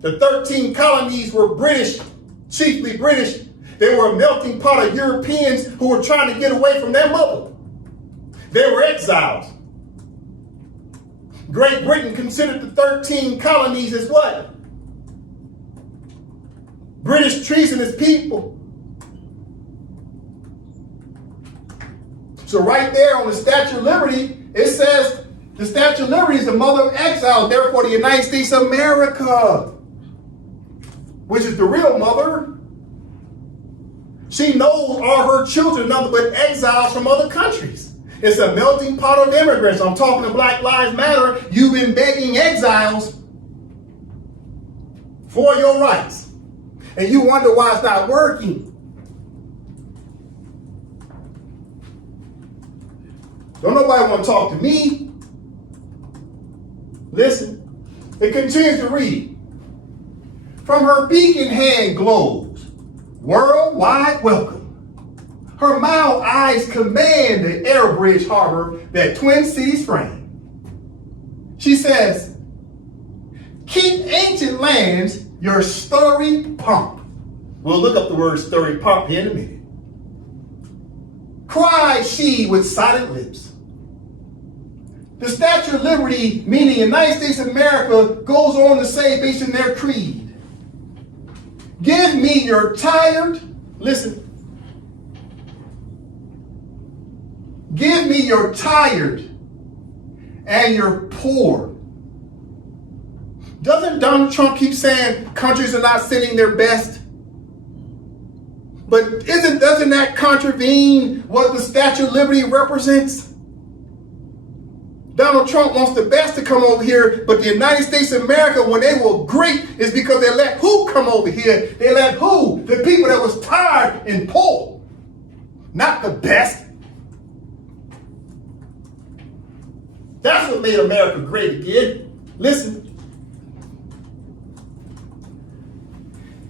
The 13 colonies were British, chiefly British. They were a melting pot of Europeans who were trying to get away from their mother. They were exiles. Great Britain considered the 13 colonies as what? British treasonous people. So right there on the Statue of Liberty, it says the Statue of Liberty is the mother of exiles, therefore the United States of America, which is the real mother. She knows all her children nothing but exiles from other countries. It's a melting pot of immigrants. I'm talking to Black Lives Matter. You've been begging exiles for your rights. And you wonder why it's not working. Don't nobody want to talk to me. Listen. It continues to read. From her beacon hand glows worldwide welcome. Her mild eyes command the air bridge harbor that twin cities frame. She says, keep ancient lands your storied pomp. We'll look up the word storied pomp here in a minute. Cries she with silent lips. The Statue of Liberty, meaning the United States of America, goes on to say, based on their creed, give me your tired, listen, give me your tired and your poor. Doesn't Donald Trump keep saying countries are not sending their best? But doesn't that contravene what the Statue of Liberty represents? Donald Trump wants the best to come over here, but the United States of America, when they were great, is because they let who come over here? They let who? The people that was tired and poor. Not the best. That's what made America great again. Listen.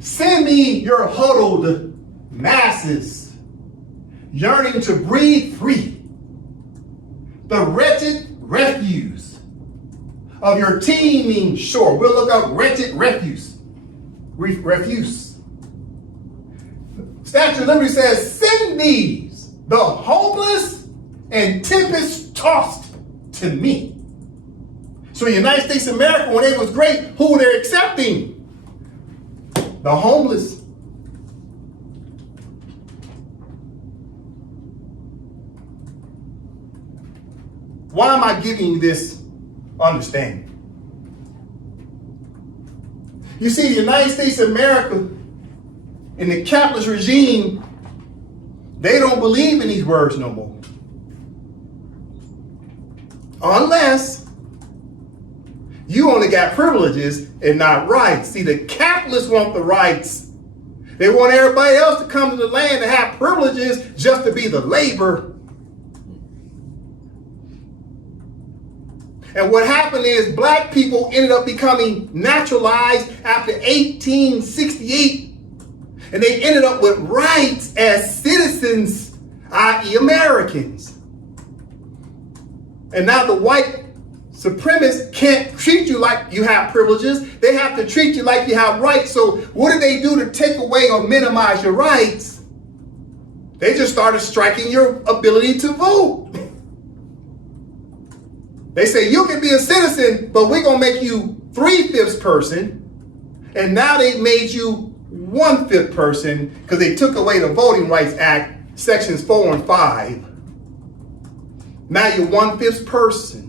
Send me your huddled masses, yearning to breathe free. The wretched refuse of your teeming shore. We'll look up wretched refuse. refuse. Statute of Liberty says, send these, the homeless and tempest-tossed, to me. So in the United States of America, when it was great, who were they accepting? The homeless. Why am I giving you this understanding? You see, the United States of America, in the capitalist regime, they don't believe in these words no more. Unless you only got privileges and not rights. See, the capitalists want the rights. They want everybody else to come to the land and have privileges just to be the labor. And what happened is black people ended up becoming naturalized after 1868. And they ended up with rights as citizens, i.e. Americans. And now the white supremacists can't treat you like you have privileges. They have to treat you like you have rights. So what did they do to take away or minimize your rights? They just started striking your ability to vote. They say you can be a citizen, but we're going to make you 3/5 person. And now they made you 1/5 person because they took away the Voting Rights Act, sections 4 and 5. Now you're 1/5 person.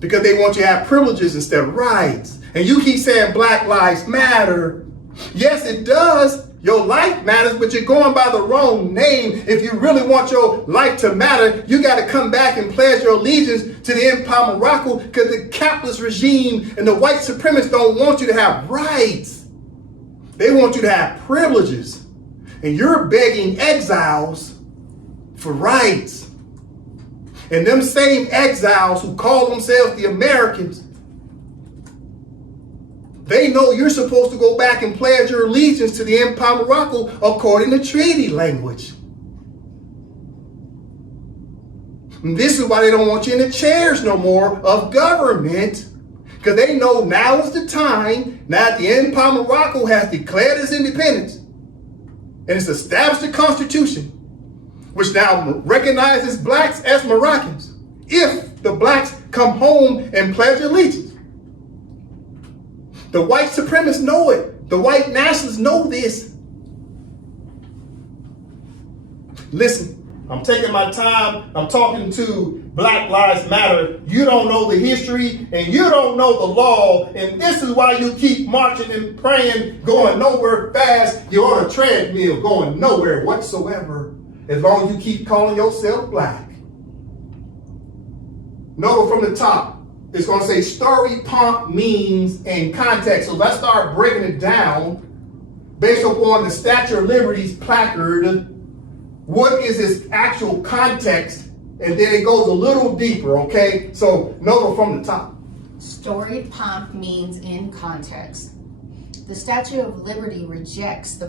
Because they want you to have privileges instead of rights. And you keep saying Black Lives Matter. Yes, it does. Your life matters, but you're going by the wrong name. If you really want your life to matter, you got to come back and pledge your allegiance to the Empire of Morocco, because the capitalist regime and the white supremacists don't want you to have rights. They want you to have privileges. And you're begging exiles for rights. And them same exiles who call themselves the Americans, they know you're supposed to go back and pledge your allegiance to the Empire of Morocco according to treaty language. And this is why they don't want you in the chairs no more of government, because they know now is the time, now that the Empire of Morocco has declared its independence and it's established a constitution, which now recognizes blacks as Moroccans, if the blacks come home and pledge allegiance. The white supremacists know it. The white nationalists know this. Listen, I'm taking my time. I'm talking to Black Lives Matter. You don't know the history and you don't know the law. And this is why you keep marching and praying, going nowhere fast. You're on a treadmill going nowhere whatsoever, as long as you keep calling yourself black. Note from the top. It's going to say story, pomp, means, and context. So let's start breaking it down based upon the Statue of Liberty's placard. What is its actual context? And then it goes a little deeper, okay? So note from the top. Story, pomp, means, in context. The Statue of Liberty rejects the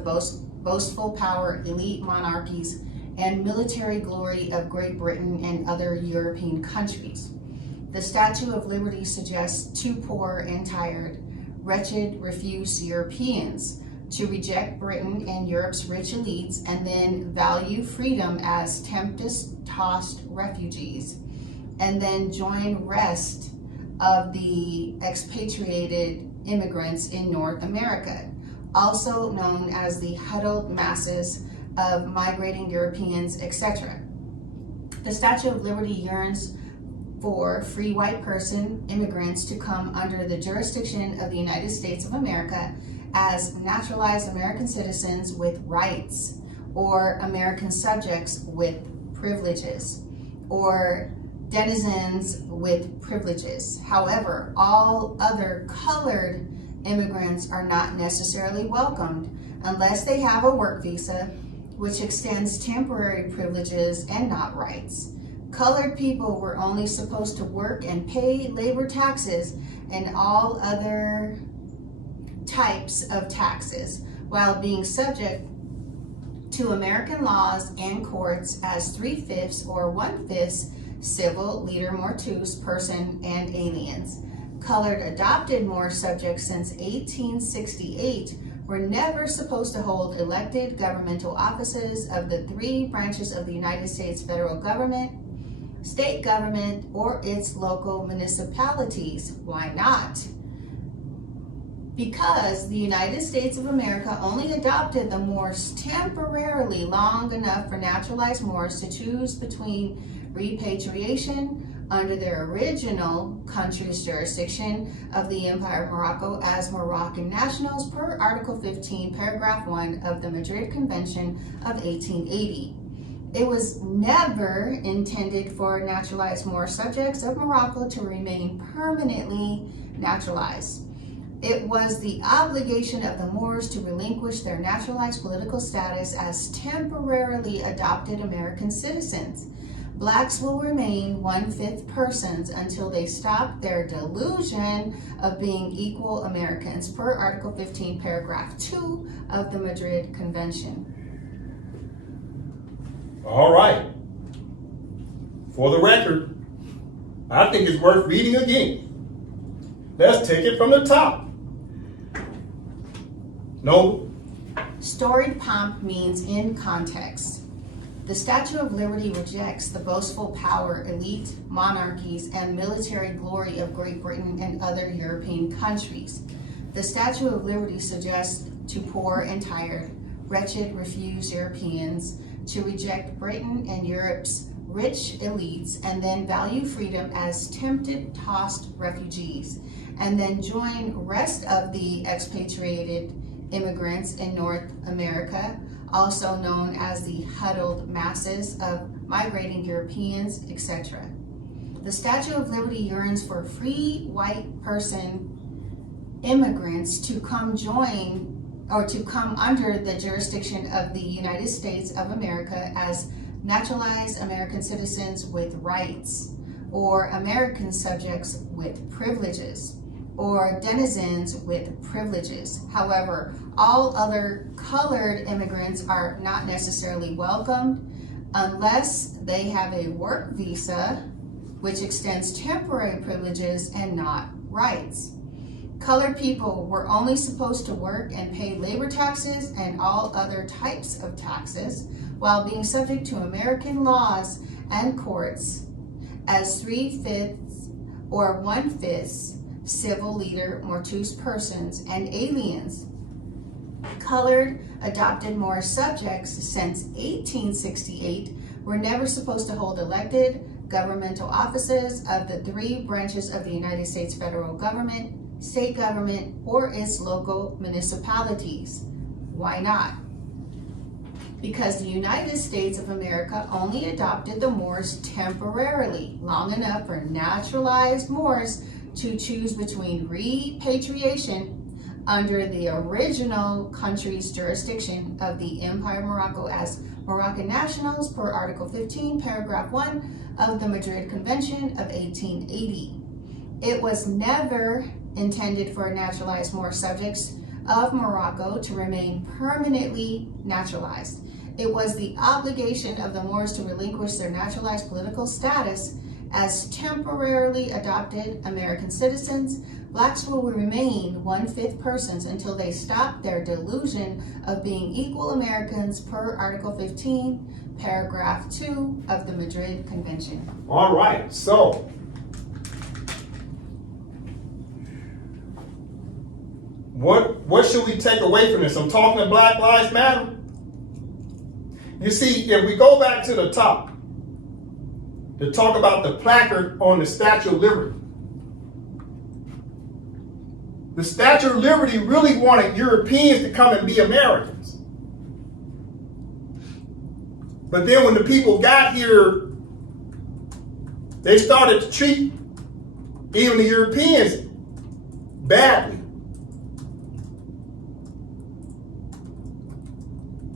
boastful power, elite monarchies, and military glory of Great Britain and other European countries. The Statue of Liberty suggests too poor and tired, wretched, refuse Europeans to reject Britain and Europe's rich elites and then value freedom as tempest-tossed refugees, and then join rest of the expatriated immigrants in North America, also known as the huddled masses of migrating Europeans, etc. The Statue of Liberty yearns for free white person immigrants to come under the jurisdiction of the United States of America as naturalized American citizens with rights, or American subjects with privileges, or denizens with privileges. However, all other colored immigrants are not necessarily welcomed unless they have a work visa, which extends temporary privileges and not rights. Colored people were only supposed to work and pay labor taxes and all other types of taxes, while being subject to American laws and courts as 3/5 or 1/5 civil leader mortuus person and aliens. Colored adopted Moorish subjects since 1868 were never supposed to hold elected governmental offices of the three branches of the United States federal government, state government, or its local municipalities. Why not? Because the United States of America only adopted the Moors temporarily long enough for naturalized Moors to choose between repatriation under their original country's jurisdiction of the Empire of Morocco as Moroccan nationals per Article 15, Paragraph 1 of the Madrid Convention of 1880. It was never intended for naturalized Moor subjects of Morocco to remain permanently naturalized. It was the obligation of the Moors to relinquish their naturalized political status as temporarily adopted American citizens. Blacks will remain 1/5 persons until they stop their delusion of being equal Americans per Article 15, Paragraph 2 of the Madrid Convention. All right. For the record, I think it's worth reading again. Let's take it from the top. No. Storied pomp means in context. The Statue of Liberty rejects the boastful power, elite, monarchies, and military glory of Great Britain and other European countries. The Statue of Liberty suggests to poor and tired, wretched, refused Europeans to reject Britain and Europe's rich elites and then value freedom as tempted, tossed refugees, and then join rest of the expatriated immigrants in North America, also known as the huddled masses of migrating Europeans, etc. The Statue of Liberty yearns for free white person immigrants to come join or to come under the jurisdiction of the United States of America as naturalized American citizens with rights, or American subjects with privileges, or denizens with privileges. However, all other colored immigrants are not necessarily welcomed unless they have a work visa, which extends temporary privileges and not rights. Colored people were only supposed to work and pay labor taxes and all other types of taxes while being subject to American laws and courts as 3/5 or 1/5 civil leader mortuus persons and aliens. Colored adopted Moorish subjects since 1868 were never supposed to hold elected governmental offices of the three branches of the United States federal government, state government, or its local municipalities. Why not? Because the United States of America only adopted the Moors temporarily, long enough for naturalized Moors to choose between repatriation under the original country's jurisdiction of the Empire of Morocco as Moroccan nationals per Article 15, Paragraph 1 of the Madrid Convention of 1880. It was never intended for naturalized Moor subjects of Morocco to remain permanently naturalized. It was the obligation of the Moors to relinquish their naturalized political status as temporarily adopted American citizens. Blacks will remain 1/5 persons until they stop their delusion of being equal Americans per Article 15, Paragraph 2 of the Madrid Convention. All right, so what should we take away from this? I'm talking to Black Lives Matter. You see, if we go back to the top to talk about the placard on the Statue of Liberty, the Statue of Liberty really wanted Europeans to come and be Americans. But then when the people got here, they started to treat even the Europeans badly.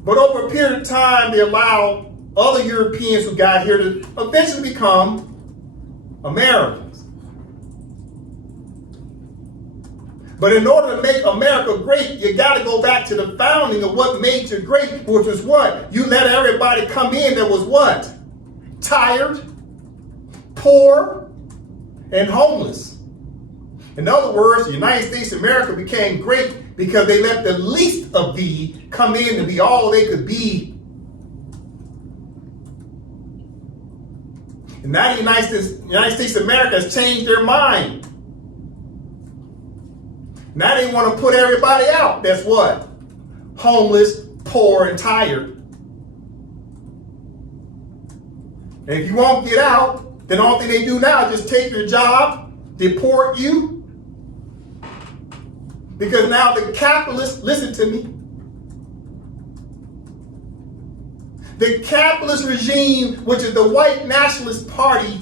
But over a period of time, they allowed other Europeans who got here to eventually become Americans. But in order to make America great, you got to go back to the founding of what made you great, which was what? You let everybody come in that was what? Tired, poor, and homeless. In other words, the United States of America became great because they let the least of thee come in to be all they could be. And now the United States of America has changed their mind. Now they want to put everybody out. That's what? Homeless, poor, and tired. And if you won't get out, then all thing they do now is just take your job, deport you. Because now the capitalists, listen to me, the capitalist regime, which is the white nationalist party,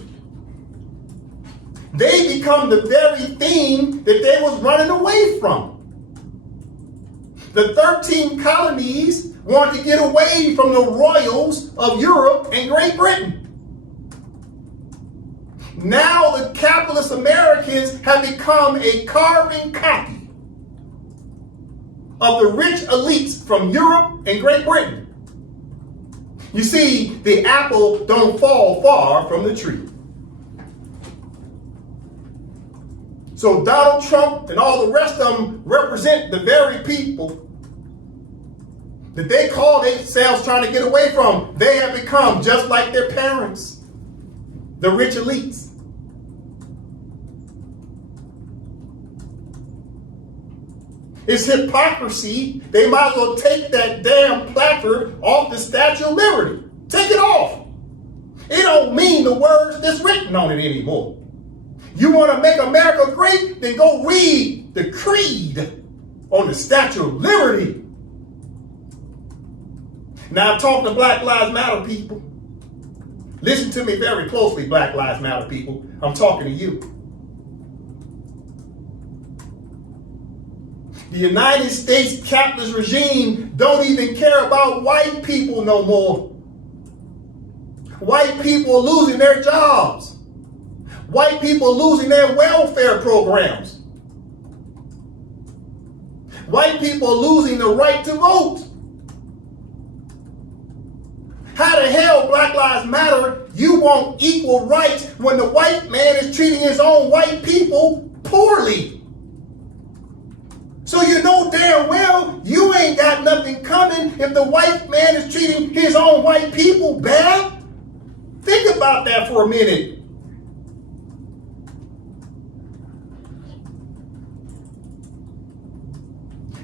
they become the very thing that they was running away from. The 13 colonies wanted to get away from the royals of Europe and Great Britain. Now the capitalist Americans have become a carbon copy of the rich elites from Europe and Great Britain. You see, the apple don't fall far from the tree. So Donald Trump and all the rest of them represent the very people that they call themselves trying to get away from. They have become just like their parents, the rich elites. It's hypocrisy. They might as well take that damn placard off the Statue of Liberty. Take it off. It don't mean the words that's written on it anymore. You want to make America great? Then go read the creed on the Statue of Liberty. Now I'm talking to Black Lives Matter people. Listen to me very closely, Black Lives Matter people. I'm talking to you. The United States capitalist regime don't even care about white people no more. White people are losing their jobs. White people are losing their welfare programs. White people are losing the right to vote. How the hell, Black Lives Matter, you want equal rights when the white man is treating his own white people poorly? So you know damn well you ain't got nothing coming if the white man is treating his own white people bad. Think about that for a minute.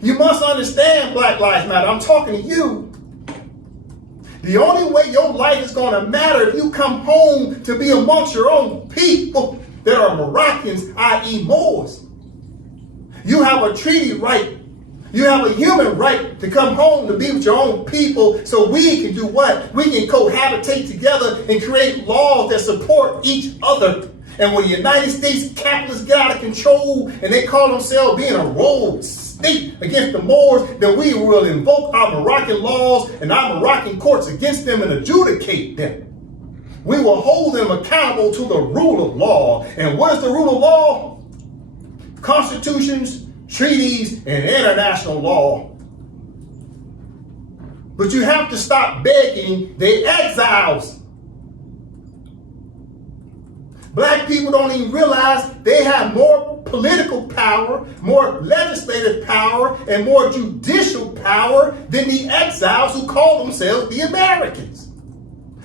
You must understand, Black Lives Matter. I'm talking to you. The only way your life is going to matter if you come home to be amongst your own people that are Moroccans, i.e. Moors. You have a treaty right. You have a human right to come home to be with your own people so we can do what? We can cohabitate together and create laws that support each other. And when the United States capitalists get out of control and they call themselves being a rogue state against the Moors, then we will invoke our Moroccan laws and our Moroccan courts against them and adjudicate them. We will hold them accountable to the rule of law. And what is the rule of law? Constitutions, treaties, and international law. But you have to stop begging the exiles. Black people don't even realize they have more political power, more legislative power, and more judicial power than the exiles who call themselves the Americans.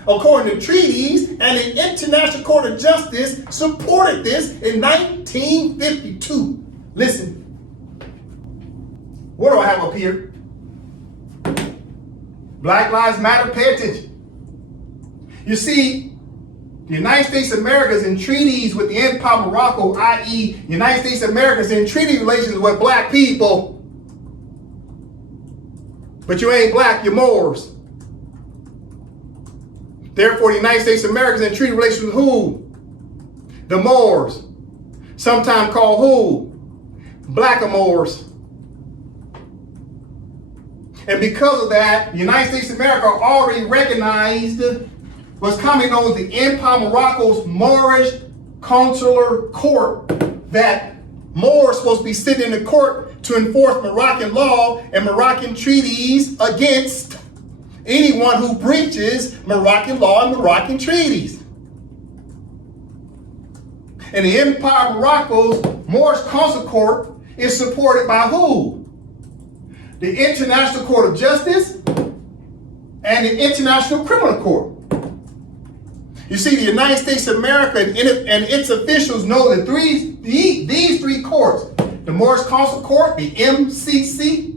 According to treaties, and the International Court of Justice supported this in 1952. Listen. What do I have up here? Black Lives Matter, pay attention. You see, the United States of America is in treaties with the Empire of Morocco, i.e. the United States of America is in treaty relations with black people. But you ain't black, you're Moors. Therefore, the United States of America is in treaty relations with who? The Moors. Sometimes called who? Blackamoors. And because of that, the United States of America already recognized what's coming known as the Empire of Morocco's Moorish Consular Court, that Moors supposed to be sitting in the court to enforce Moroccan law and Moroccan treaties against anyone who breaches Moroccan law and Moroccan treaties. And the Empire of Morocco's Moorish Consular Court is supported by who? The International Court of Justice and the International Criminal Court. You see, the United States of America and its officials know that these three courts, the Moorish Consular Court, the MCC,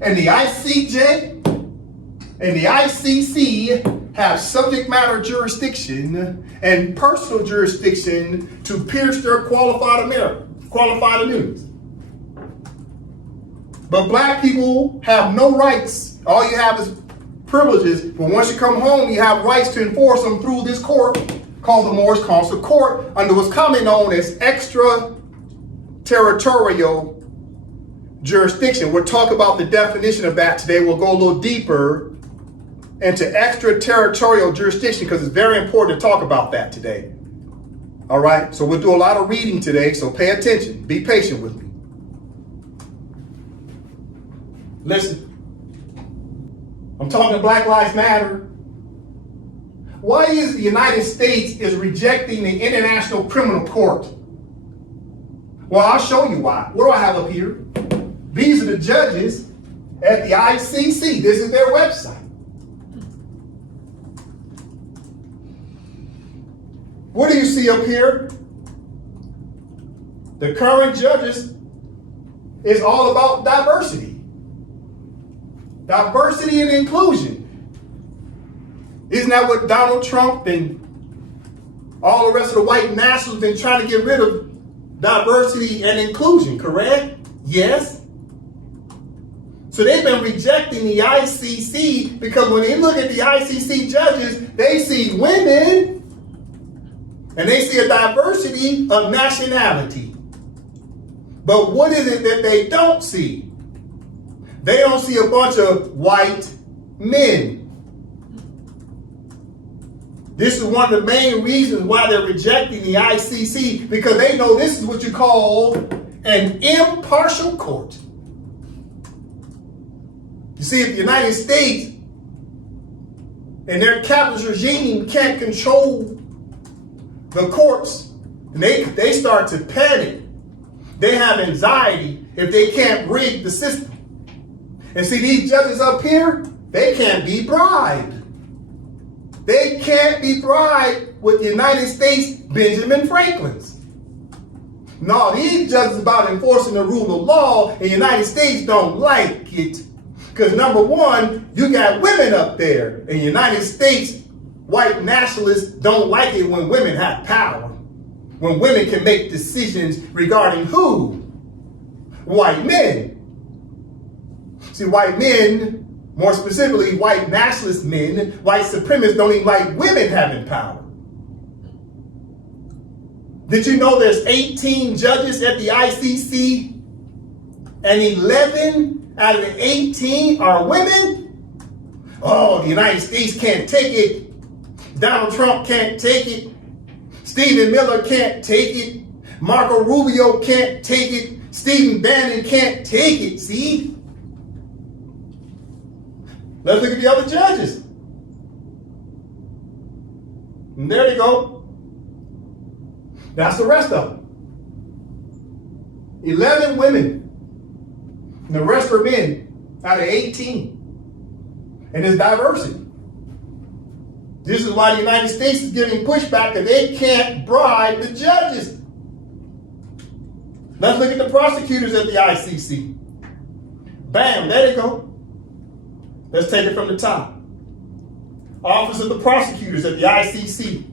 and the I.C.J. and the ICC have subject matter jurisdiction and personal jurisdiction to pierce their qualified immunities. But black people have no rights. All you have is privileges, but once you come home, you have rights to enforce them through this court called the Moorish Consular Court under what's commonly known as Extraterritorial Jurisdiction. We'll talk about the definition of that today. We'll go a little deeper into extraterritorial jurisdiction because it's very important to talk about that today. All right, so we'll do a lot of reading today, so pay attention. Be patient with me. Listen. I'm talking Black Lives Matter. Why is the United States is rejecting the International Criminal Court? Well, I'll show you why. What do I have up here? These are the judges at the ICC. This is their website. What do you see up here? The current judges is all about diversity. Diversity and inclusion. Isn't that what Donald Trump and all the rest of the white nationalists been trying to get rid of? Diversity and inclusion, correct? Yes. So they've been rejecting the ICC because when they look at the ICC judges, they see women and they see a diversity of nationality. But what is it that they don't see? They don't see a bunch of white men. This is one of the main reasons why they're rejecting the ICC, because they know this is what you call an impartial court. You see, if the United States and their capitalist regime can't control the courts, and they start to panic. They have anxiety if they can't rig the system. And see, these judges up here, they can't be bribed. They can't be bribed with the United States Benjamin Franklin's. No, these judges about enforcing the rule of law, and the United States don't like it. Because number one, you got women up there. And the United States white nationalists don't like it when women have power. When women can make decisions regarding who? White men. See, white men, more specifically white nationalist men, white supremacists don't even like women having power. Did you know there's 18 judges at the ICC and 11 out of the 18 are women? Oh, the United States can't take it. Donald Trump can't take it. Stephen Miller can't take it. Marco Rubio can't take it. Stephen Bannon can't take it. See? Let's look at the other judges. And there you go. That's the rest of them. 11 women. And the rest are men out of 18. And there's diversity. This is why the United States is giving pushback because they can't bribe the judges. Let's look at the prosecutors at the ICC. Bam, there they go. Let's take it from the top. Office of the prosecutors at the ICC.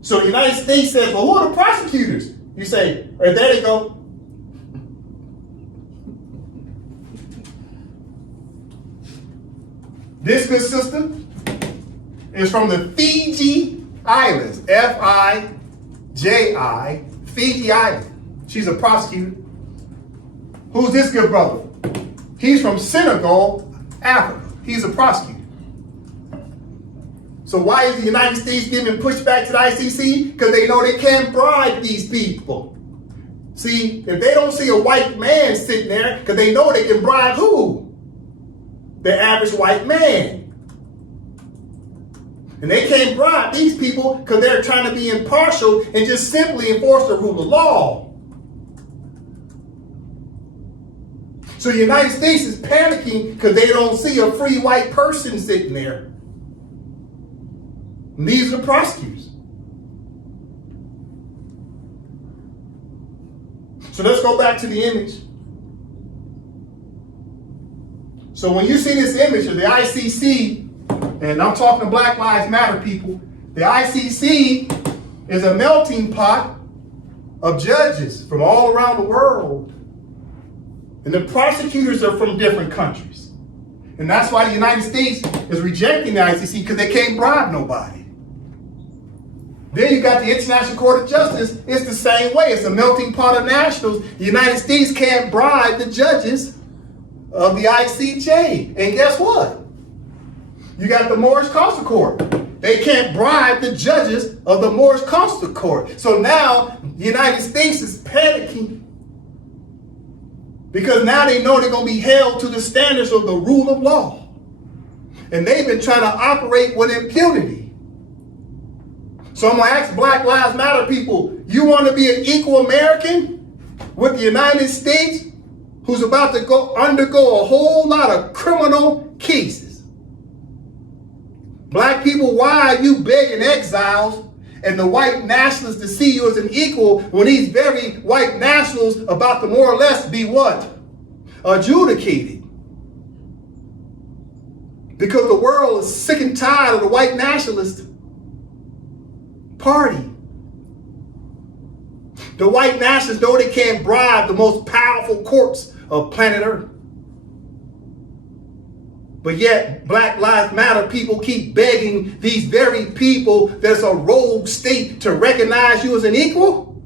So the United States says, well, who are the prosecutors? You say, there they go. This good sister is from the Fiji Islands, F-I-J-I, Fiji Islands. She's a prosecutor. Who's this good brother? He's from Senegal, Africa. He's a prosecutor. So why is the United States giving pushback to the ICC? Because they know they can't bribe these people. See, if they don't see a white man sitting there, because they know they can bribe who? The average white man. And they can't bribe these people because they're trying to be impartial and just simply enforce the rule of law. So the United States is panicking because they don't see a free white person sitting there. And these are the prosecutors. So let's go back to the image. So when you see this image of the ICC, and I'm talking to Black Lives Matter people, the ICC is a melting pot of judges from all around the world. And the prosecutors are from different countries. And that's why the United States is rejecting the ICC, because they can't bribe nobody. Then you got the International Court of Justice. It's the same way. It's a melting pot of nationals. The United States can't bribe the judges of the I.C.J. And guess what? You got the Moorish Consular Court. They can't bribe the judges of the Moorish Consular Court. So now the United States is panicking because now they know they're going to be held to the standards of the rule of law. And they've been trying to operate with impunity. So I'm going to ask Black Lives Matter people, you want to be an equal American with the United States who's about to undergo a whole lot of criminal cases? Black people, why are you begging exiles and the white nationalists to see you as an equal when these very white nationals about to more or less be what? Adjudicated. Because the world is sick and tired of the white nationalist party. The white nationalists know they can't bribe the most powerful courts of planet Earth. But yet, Black Lives Matter people keep begging these very people that's a rogue state to recognize you as an equal.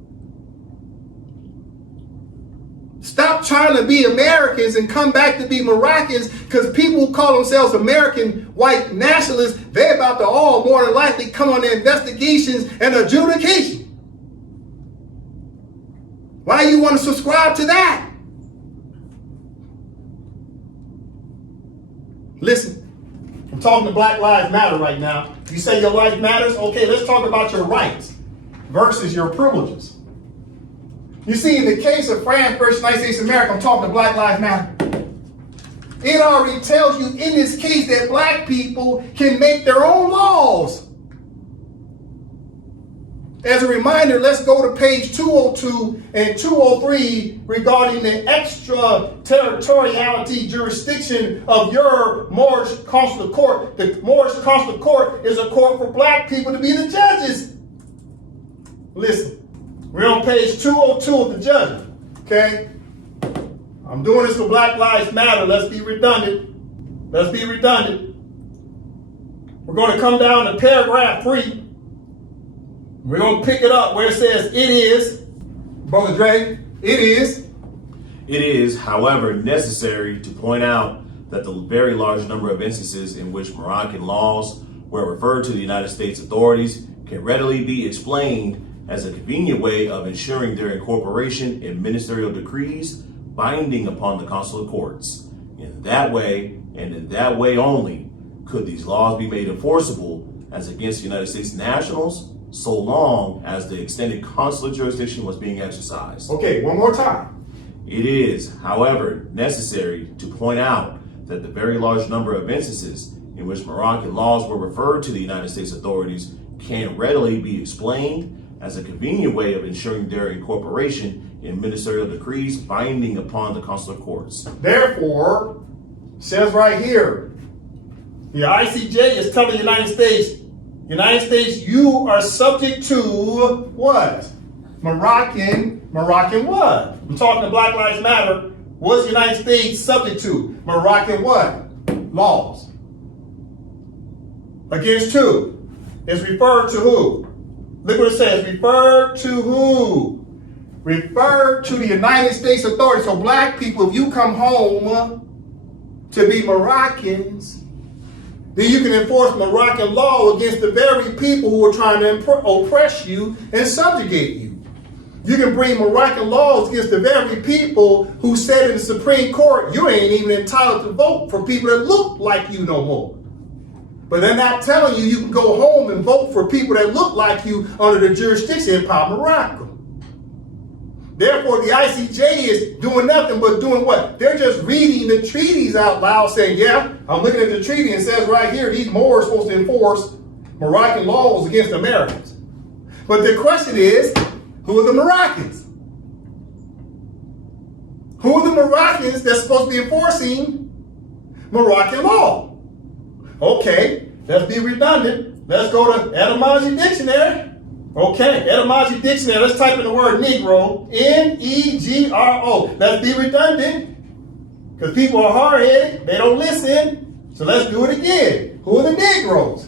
Stop trying to be Americans and come back to be Moroccans, because people who call themselves American white nationalists, they're about to all more than likely come on their investigations and adjudication. Why you want to subscribe to that? Listen, I'm talking to Black Lives Matter right now. You say your life matters? Okay, let's talk about your rights versus your privileges. You see, in the case of France versus United States of America, I'm talking to Black Lives Matter. It already tells you in this case that black people can make their own laws. As a reminder, let's go to page 202 and 203 regarding the extraterritoriality jurisdiction of your Moorish Consular Court. The Moorish Consular Court is a court for black people to be the judges. Listen, we're on page 202 of the judgment, okay? I'm doing this for Black Lives Matter. Let's be redundant. Let's be redundant. We're going to come down to paragraph 3. We're going to pick it up where it says, it is, Brother Dre, it is. It is, however, necessary to point out that the very large number of instances in which Moroccan laws were referred to the United States authorities can readily be explained as a convenient way of ensuring their incorporation in ministerial decrees binding upon the consular courts. In that way, and in that way only, could these laws be made enforceable as against United States nationals, so long as the extended consular jurisdiction was being exercised. Okay, one more time. It is, however, necessary to point out that the very large number of instances in which Moroccan laws were referred to the United States authorities can readily be explained as a convenient way of ensuring their incorporation in ministerial decrees binding upon the consular courts. Therefore, says right here, the ICJ is telling the United States, you are subject to what? Moroccan what? I'm talking to Black Lives Matter. What's the United States subject to? Moroccan what? Laws. Against who? It's referred to who? Look what it says. Referred to who? Referred to the United States authorities. So black people, if you come home to be Moroccans, then you can enforce Moroccan law against the very people who are trying to oppress you and subjugate you. You can bring Moroccan laws against the very people who said in the Supreme Court, you ain't even entitled to vote for people that look like you no more. But they're not telling you can go home and vote for people that look like you under the jurisdiction of Morocco. Therefore, the ICJ is doing nothing but doing what? They're just reading the treaties out loud saying, yeah, I'm looking at the treaty and it says right here, these Moors are supposed to enforce Moroccan laws against Americans. But the question is, who are the Moroccans? Who are the Moroccans that's supposed to be enforcing Moroccan law? Okay, let's be redundant. Let's go to etymology dictionary. Okay, etymology dictionary. Let's type in the word Negro. N-E-G-R-O. Let's be redundant because people are hard-headed. They don't listen. So let's do it again. Who are the Negroes?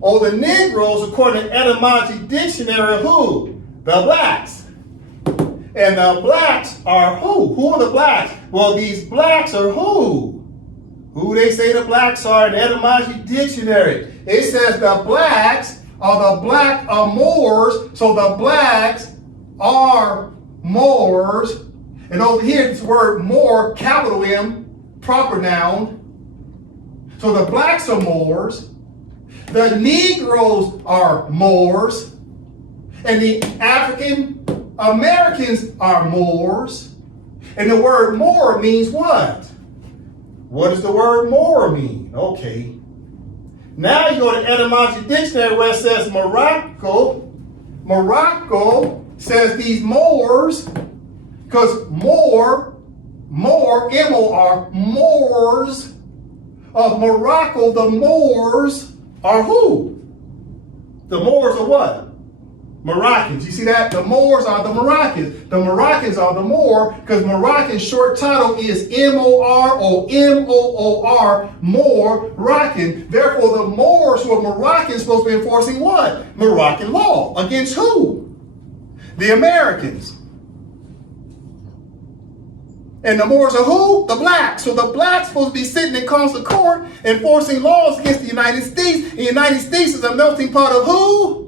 Oh, the Negroes, according to etymology dictionary, are who? The blacks. And the blacks are who? Who are the blacks? Well, these blacks are who? Who they say the blacks are in the etymology dictionary. It says the blacks are the black Moors. So the blacks are Moors. And over here, this word Moor, capital M, proper noun. So the blacks are Moors. The Negroes are Moors. And the African Americans are Moors. And the word Moor means what? What does the word Moor mean? Okay. Now you go to etymology dictionary where it says Morocco. Morocco says these Moors, because Moor, M-O-R, Moors of Morocco, the Moors are who? The Moors are what? Moroccans. You see that? The Moors are the Moroccans. The Moroccans are the Moor because Moroccan short title is M-O-R or M-O-O-R, Moroccan. Therefore, the Moors who are Moroccans supposed to be enforcing what? Moroccan law. Against who? The Americans. And the Moors are who? The blacks. So the blacks supposed to be sitting in consular court enforcing laws against the United States. The United States is a melting pot of who?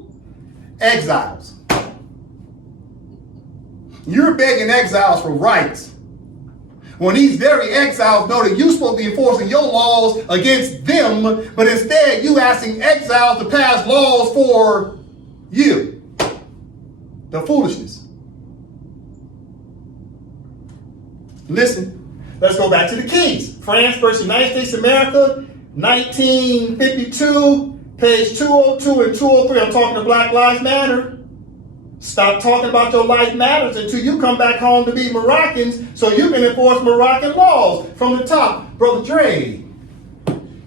Exiles. You're begging exiles for rights when these very exiles know that you're supposed to be enforcing your laws against them, but instead you asking exiles to pass laws for you. The foolishness. Listen, let's go back to the keys. France versus United States of America, 1952. Page 202 and 203, I'm talking to Black Lives Matter. Stop talking about your life matters until you come back home to be Moroccans so you can enforce Moroccan laws. From the top, Brother Dre.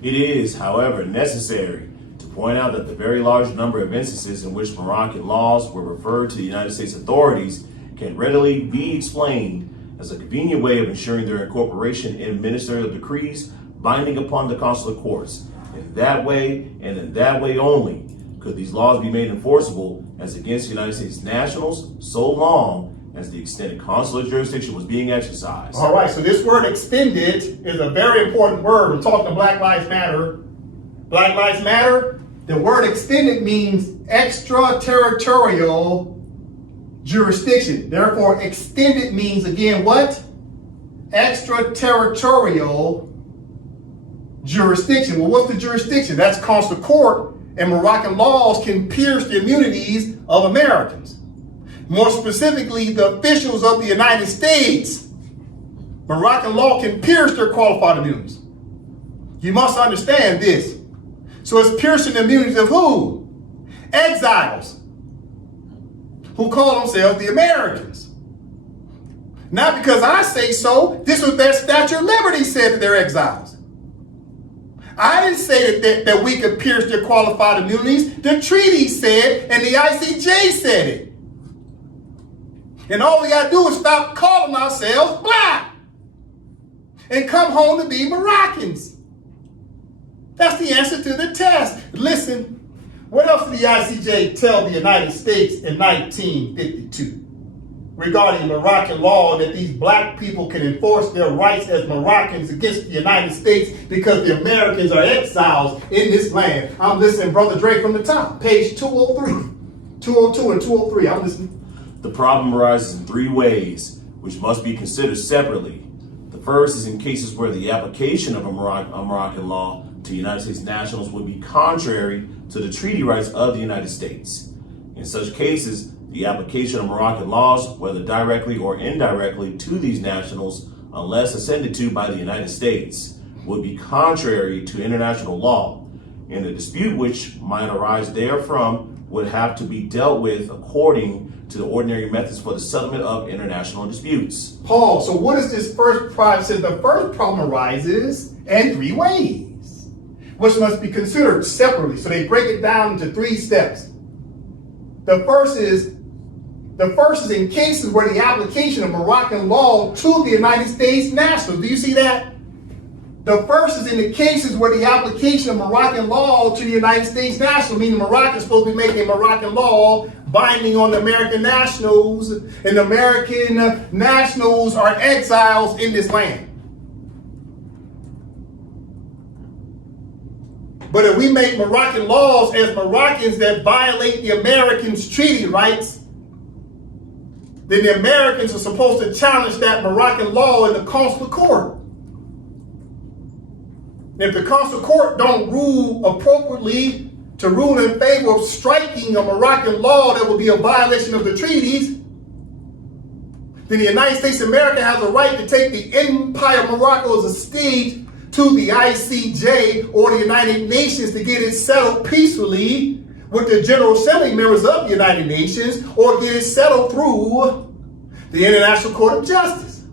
It is, however, necessary to point out that the very large number of instances in which Moroccan laws were referred to the United States authorities can readily be explained as a convenient way of ensuring their incorporation in ministerial decrees binding upon the consular courts. In that way, and in that way only, could these laws be made enforceable as against United States nationals so long as the extended consular jurisdiction was being exercised. All right, so this word extended is a very important word. I'm talking to Black Lives Matter. Black Lives Matter, the word extended means extraterritorial jurisdiction. Therefore, extended means, again, what? Extraterritorial jurisdiction. Well, what's the jurisdiction? That's consular court, and Moroccan laws can pierce the immunities of Americans. More specifically, the officials of the United States. Moroccan law can pierce their qualified immunities. You must understand this. So it's piercing the immunities of who? Exiles, who call themselves the Americans. Not because I say so. This was their Statute of Liberty said that they're exiles. I didn't say that we could pierce their qualified immunities. The treaties said, and the I.C.J. said it. And all we got to do is stop calling ourselves black and come home to be Moroccans. That's the answer to the test. Listen, what else did the I.C.J. tell the United States in 1952? Regarding Moroccan law, that these black people can enforce their rights as Moroccans against the United States because the Americans are exiles in this land. I'm listening, Brother Dre, from the top, page 203, 202 and 203. I'm listening. The problem arises in three ways, which must be considered separately. The first is in cases where the application of a Moroccan law to United States nationals would be contrary to the treaty rights of the United States. In such cases, the application of Moroccan laws, whether directly or indirectly to these nationals, unless assented to by the United States, would be contrary to international law, and the dispute which might arise therefrom would have to be dealt with according to the ordinary methods for the settlement of international disputes. Paul, so what is this first problem? Says the first problem arises in 3 ways, which must be considered separately. So they break it down into 3 steps. The first is in cases where the application of Moroccan law to the United States nationals. Do you see that? The first is in the cases where the application of Moroccan law to the United States nationals, meaning Morocco is supposed to be making Moroccan law binding on the American nationals, and the American nationals are exiles in this land. But if we make Moroccan laws as Moroccans that violate the Americans' treaty rights, then the Americans are supposed to challenge that Moroccan law in the consular court. If the consular court don't rule appropriately to rule in favor of striking a Moroccan law that will be a violation of the treaties, then the United States of America has a right to take the Empire of Morocco as a stage to the I.C.J. or the United Nations to get it settled peacefully with the General Assembly members of the United Nations, or get it settled through the International Court of Justice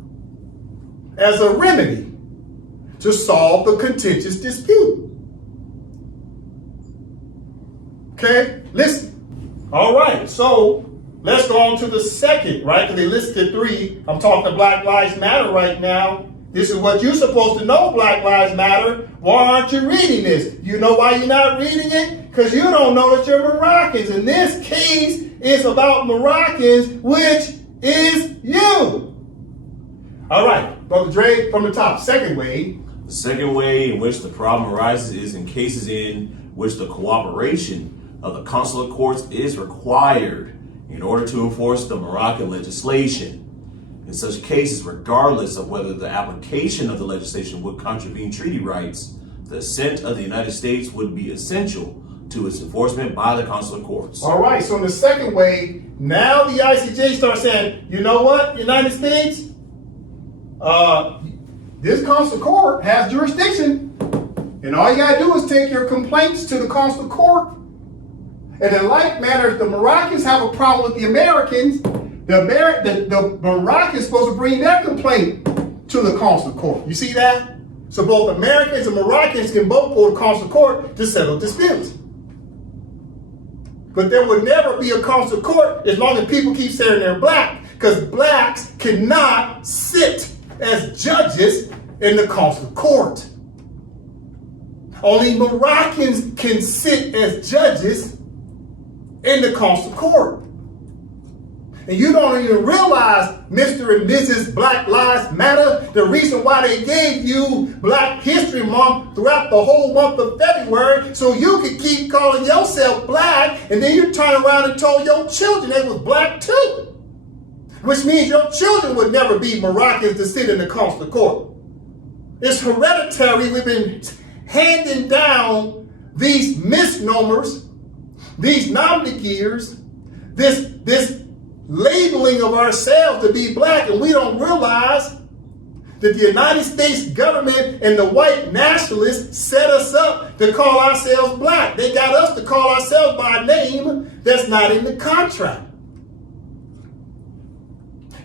as a remedy to solve the contentious dispute. Okay, listen. All right, so let's go on to the second, right? Because they listed 3. I'm talking Black Lives Matter right now. This is what you're supposed to know, Black Lives Matter. Why aren't you reading this? You know why you're not reading it? Because you don't know that you're Moroccans. And this case is about Moroccans, which is you. All right, Brother Dre, from the top. Second way. The second way in which the problem arises is in cases in which the cooperation of the consular courts is required in order to enforce the Moroccan legislation. In such cases, regardless of whether the application of the legislation would contravene treaty rights, the assent of the United States would be essential to its enforcement by the consular courts. All right, so in the second way, now the ICJ starts saying, you know what, United States, this consular court has jurisdiction, and all you gotta do is take your complaints to the consular court. And in like manner, if the Moroccans have a problem with the Americans, the Moroccans supposed to bring their complaint to the consular court. You see that? So both Americans and Moroccans can both go to consular court to settle disputes. But there will never be a consular court as long as people keep saying they're black, because blacks cannot sit as judges in the consular court. Only Moroccans can sit as judges in the consular court. And you don't even realize, Mr. and Mrs. Black Lives Matter, the reason why they gave you Black History Month throughout the whole month of February, so you could keep calling yourself black, and then you turn around and told your children they was black too. Which means your children would never be Moroccans to sit in the consular court. It's hereditary. We've been handing down these misnomers, these nomenclatures, this labeling of ourselves to be black, and we don't realize that the United States government and the white nationalists set us up to call ourselves black. They got us to call ourselves by a name that's not in the contract.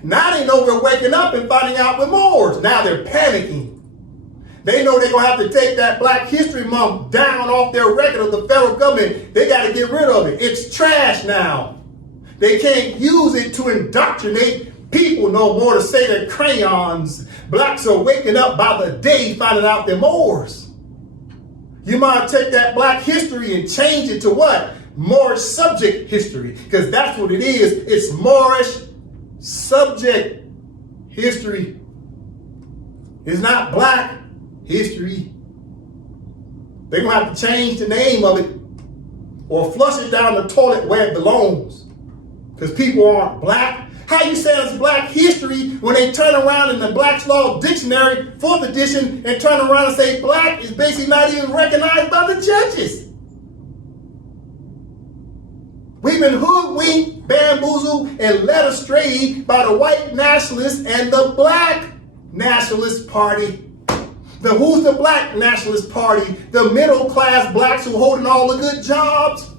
Now they know we're waking up and finding out we're Moors. Now they're panicking. They know they're going to have to take that Black History Month down off their record of the federal government. They got to get rid of it. It's trash now. They can't use it to indoctrinate people no more, to say they're crayons. Blacks are waking up by the day finding out they're Moors. You might take that black history and change it to what? Moorish subject history, because that's what it is. It's Moorish subject history. It's not black history. They're going to have to change the name of it or flush it down the toilet where it belongs. Because people aren't black. How you say it's black history when they turn around in the Black's Law Dictionary, 4th edition, and turn around and say black is basically not even recognized by the judges? We've been hoodwinked, bamboozled, and led astray by the white nationalists and the black nationalist party. Who's the black nationalist party? The middle class blacks who are holding all the good jobs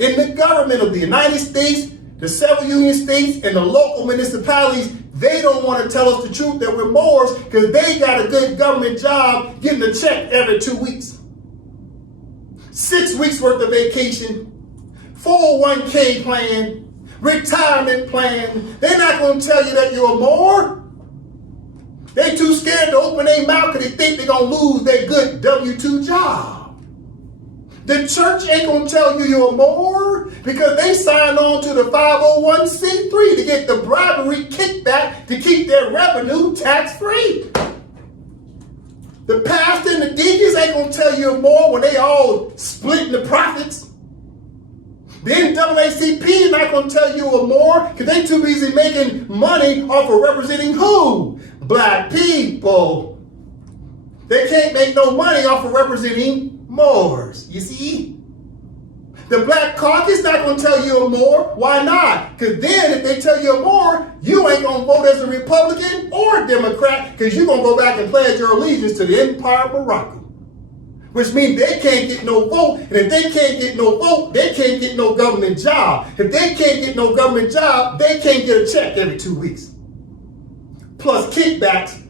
in the government of the United States, the several union states, and the local municipalities. They don't want to tell us the truth that we're Moors because they got a good government job getting a check every 2 weeks. 6 weeks worth of vacation, 401k plan, retirement plan. They're not going to tell you that you're a Moor. They too scared to open their mouth because they think they're going to lose their good W-2 job. The church ain't going to tell you you're a Moor because they signed on to the 501c3 to get the bribery kickback to keep their revenue tax-free. The pastor and the deacons ain't going to tell you you're a Moor when they all splitting the profits. The NAACP is not going to tell you you're a Moor because they too busy making money off of representing who? Black people. They can't make no money off of representing Moors, you see? The Black Caucus not going to tell you a Moor. Why not? Because then if they tell you a Moor, you ain't going to vote as a Republican or a Democrat because you're going to go back and pledge your allegiance to the Empire of Morocco. Which means they can't get no vote. And if they can't get no vote, they can't get no government job. If they can't get no government job, they can't get a check every 2 weeks. Plus kickbacks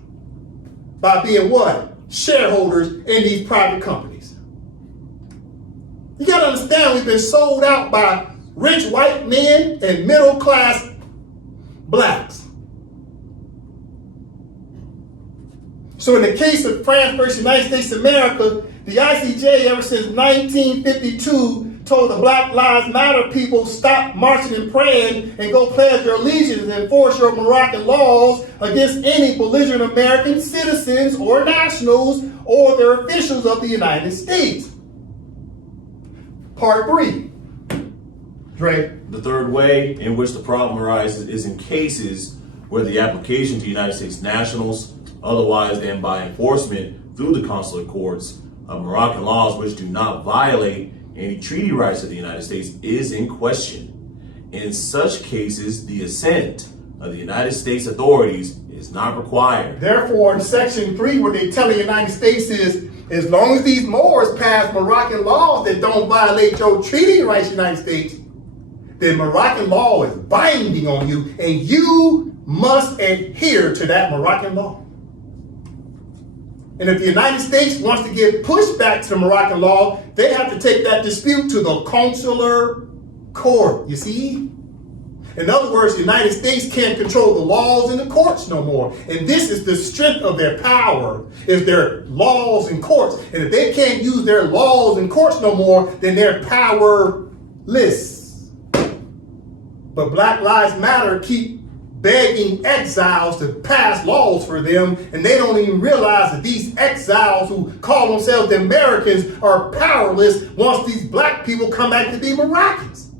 by being what? Shareholders in these private companies. You gotta understand we've been sold out by rich white men and middle class blacks. So in the case of France versus United States of America, the ICJ ever since 1952 told the Black Lives Matter people stop marching and praying and go pledge your allegiance and enforce your Moroccan laws against any belligerent American citizens or nationals or their officials of the United States. Part 3. Dre. The third way in which the problem arises is in cases where the application to United States nationals, otherwise than by enforcement through the consular courts of Moroccan laws which do not violate any treaty rights of the United States is in question. In such cases, the assent of the United States authorities is not required. Therefore, in Section 3, what they tell the United States is, as long as these Moors pass Moroccan laws that don't violate your treaty rights, United States, then Moroccan law is binding on you, and you must adhere to that Moroccan law. And if the United States wants to give pushback to the Moroccan law, they have to take that dispute to the consular court, you see? In other words, the United States can't control the laws in the courts no more. And this is the strength of their power, is their laws and courts. And if they can't use their laws and courts no more, then they're powerless. But Black Lives Matter keep begging exiles to pass laws for them, and they don't even realize that these exiles who call themselves the Americans are powerless once these black people come back to be Moroccans.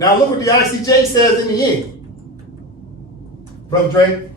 Now look what the ICJ says in the end. Brother Dre.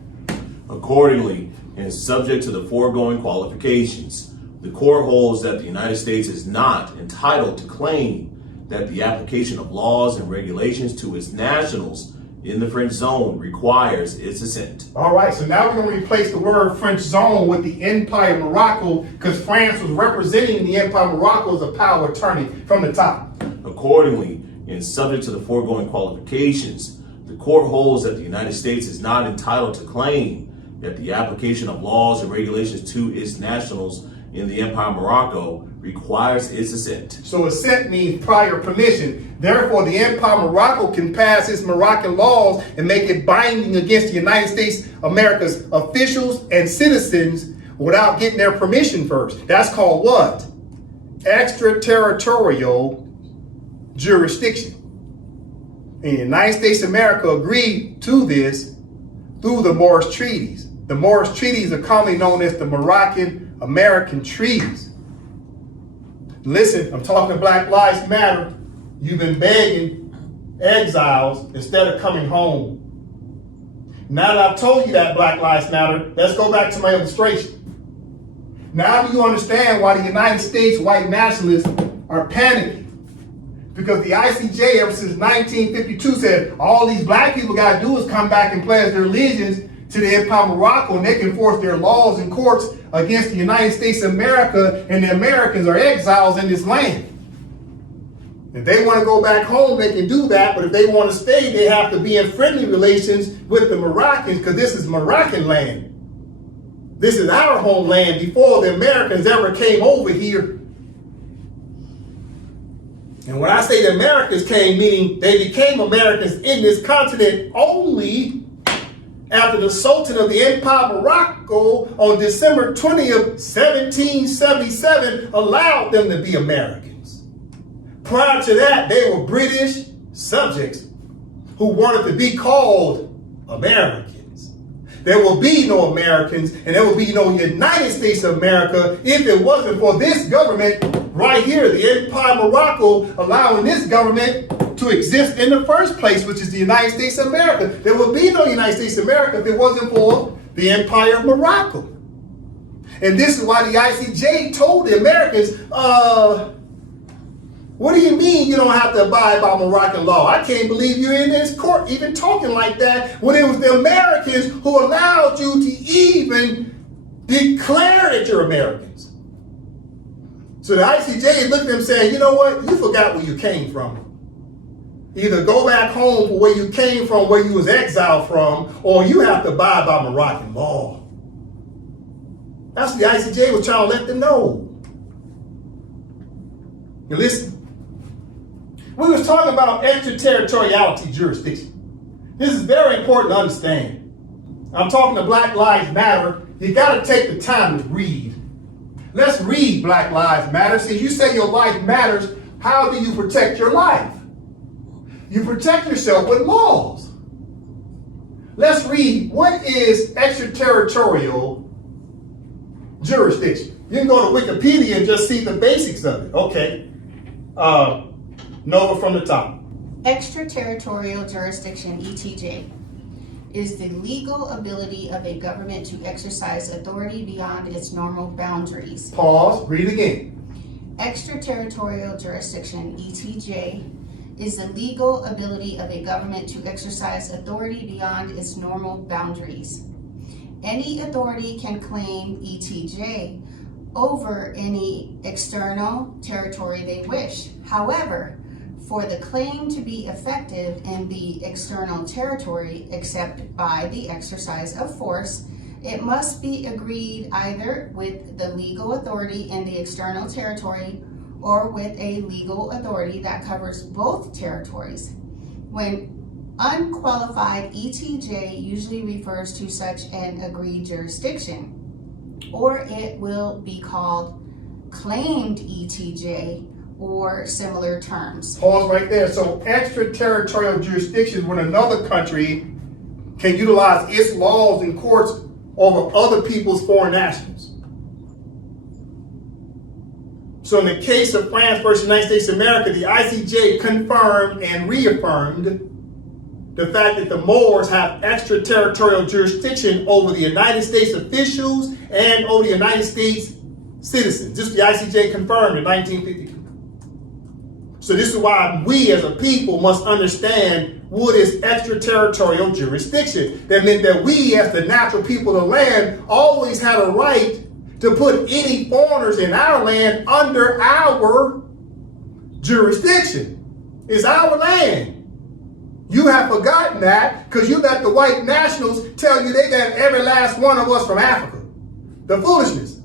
Accordingly, and subject to the foregoing qualifications, the court holds that the United States is not entitled to claim that the application of laws and regulations to its nationals in the French zone requires its assent. All right, so now we're going to replace the word French zone with the Empire of Morocco because France was representing the Empire of Morocco as a power attorney from the top. Accordingly, and subject to the foregoing qualifications, the court holds that the United States is not entitled to claim that the application of laws and regulations to its nationals in the Empire of Morocco requires its assent. So assent means prior permission. Therefore, the Empire of Morocco can pass its Moroccan laws and make it binding against the United States America's officials and citizens without getting their permission first. That's called what? Extraterritorial Jurisdiction. And the United States of America agreed to this through the Moorish treaties. The Moorish treaties are commonly known as the Moroccan-American treaties. Listen, I'm talking Black Lives Matter. You've been begging exiles instead of coming home. Now that I've told you that Black Lives Matter, let's go back to my illustration. Now do you understand why the United States white nationalists are panicking? Because the ICJ ever since 1952 said all these black people got to do is come back and pledge their allegiance to the Empire of Morocco, and they can enforce their laws in courts against the United States of America, and the Americans are exiles in this land. If they want to go back home, they can do that, but if they want to stay, they have to be in friendly relations with the Moroccans, because this is Moroccan land. This is our homeland before the Americans ever came over here. And when I say the Americans came, meaning they became Americans in this continent only after the Sultan of the Empire of Morocco on December 20th, 1777 allowed them to be Americans. Prior to that, they were British subjects who wanted to be called Americans. There will be no Americans and there will be no United States of America if it wasn't for this government right here, the Empire of Morocco, allowing this government to exist in the first place, which is the United States of America. There would be no United States of America if it wasn't for the Empire of Morocco. And this is why the I.C.J. told the Americans, what do you mean you don't have to abide by Moroccan law? I can't believe you're in this court even talking like that when it was the Americans who allowed you to even declare that you're Americans. So the I.C.J. is looking at them saying, you know what? You forgot where you came from. Either go back home for where you came from, where you was exiled from, or you have to abide by Moroccan law. That's what the I.C.J. was trying to let them know. Now listen, we was talking about extraterritoriality jurisdiction. This is very important to understand. I'm talking to Black Lives Matter. You got to take the time to read. Let's read Black Lives Matter. Since you say your life matters, how do you protect your life? You protect yourself with laws. Let's read, what is extraterritorial jurisdiction? You can go to Wikipedia and just see the basics of it. Okay. Nova from the top. Extraterritorial jurisdiction, ETJ, is the legal ability of a government to exercise authority beyond its normal boundaries. Pause, read again. Extraterritorial jurisdiction, ETJ, is the legal ability of a government to exercise authority beyond its normal boundaries. Any authority can claim ETJ over any external territory they wish. However, for the claim to be effective in the external territory, except by the exercise of force, it must be agreed either with the legal authority in the external territory or with a legal authority that covers both territories. When unqualified, ETJ usually refers to such an agreed jurisdiction, or it will be called claimed ETJ or similar terms. Pause right there. So extraterritorial jurisdiction is when another country can utilize its laws and courts over other people's foreign nationals. So in the case of France versus United States of America, the ICJ confirmed and reaffirmed the fact that the Moors have extraterritorial jurisdiction over the United States officials and over the United States citizens. This the ICJ confirmed in 1952. So this is why we as a people must understand what is extraterritorial jurisdiction. That meant that we as the natural people of the land always had a right to put any foreigners in our land under our jurisdiction. It's our land. You have forgotten that because you let the white nationals tell you they got every last one of us from Africa. The foolishness.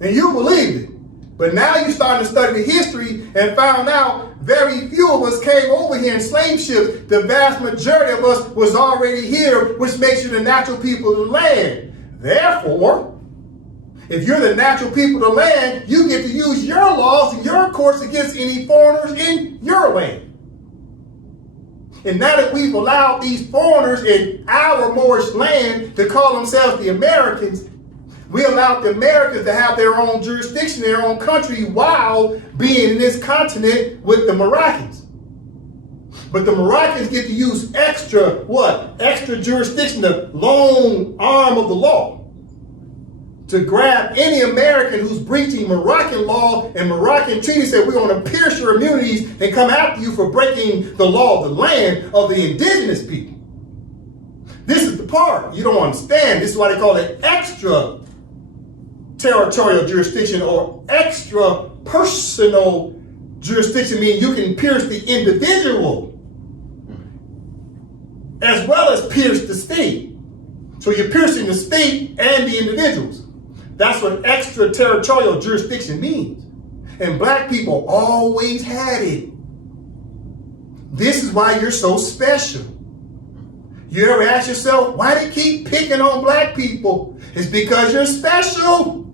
And you believed it. But now you're starting to study the history and found out very few of us came over here in slave ships. The vast majority of us was already here, which makes you the natural people of the land. Therefore, if you're the natural people of the land, you get to use your laws and your courts against any foreigners in your land. And now that we've allowed these foreigners in our Moorish land to call themselves the Americans, we allowed the Americans to have their own jurisdiction, their own country, while being in this continent with the Moroccans. But the Moroccans get to use extra jurisdiction, the long arm of the law, to grab any American who's breaching Moroccan law and Moroccan treaties. Say, we're going to pierce your immunities and come after you for breaking the law of the land of the indigenous people. This is the part you don't understand. This is why they call it extraterritorial jurisdiction or extra personal jurisdiction, meaning you can pierce the individual as well as pierce the state. So you're piercing the state and the individuals. That's what extraterritorial jurisdiction means. And black people always had it. This is why you're so special. You ever ask yourself, why they keep picking on black people? It's because you're special.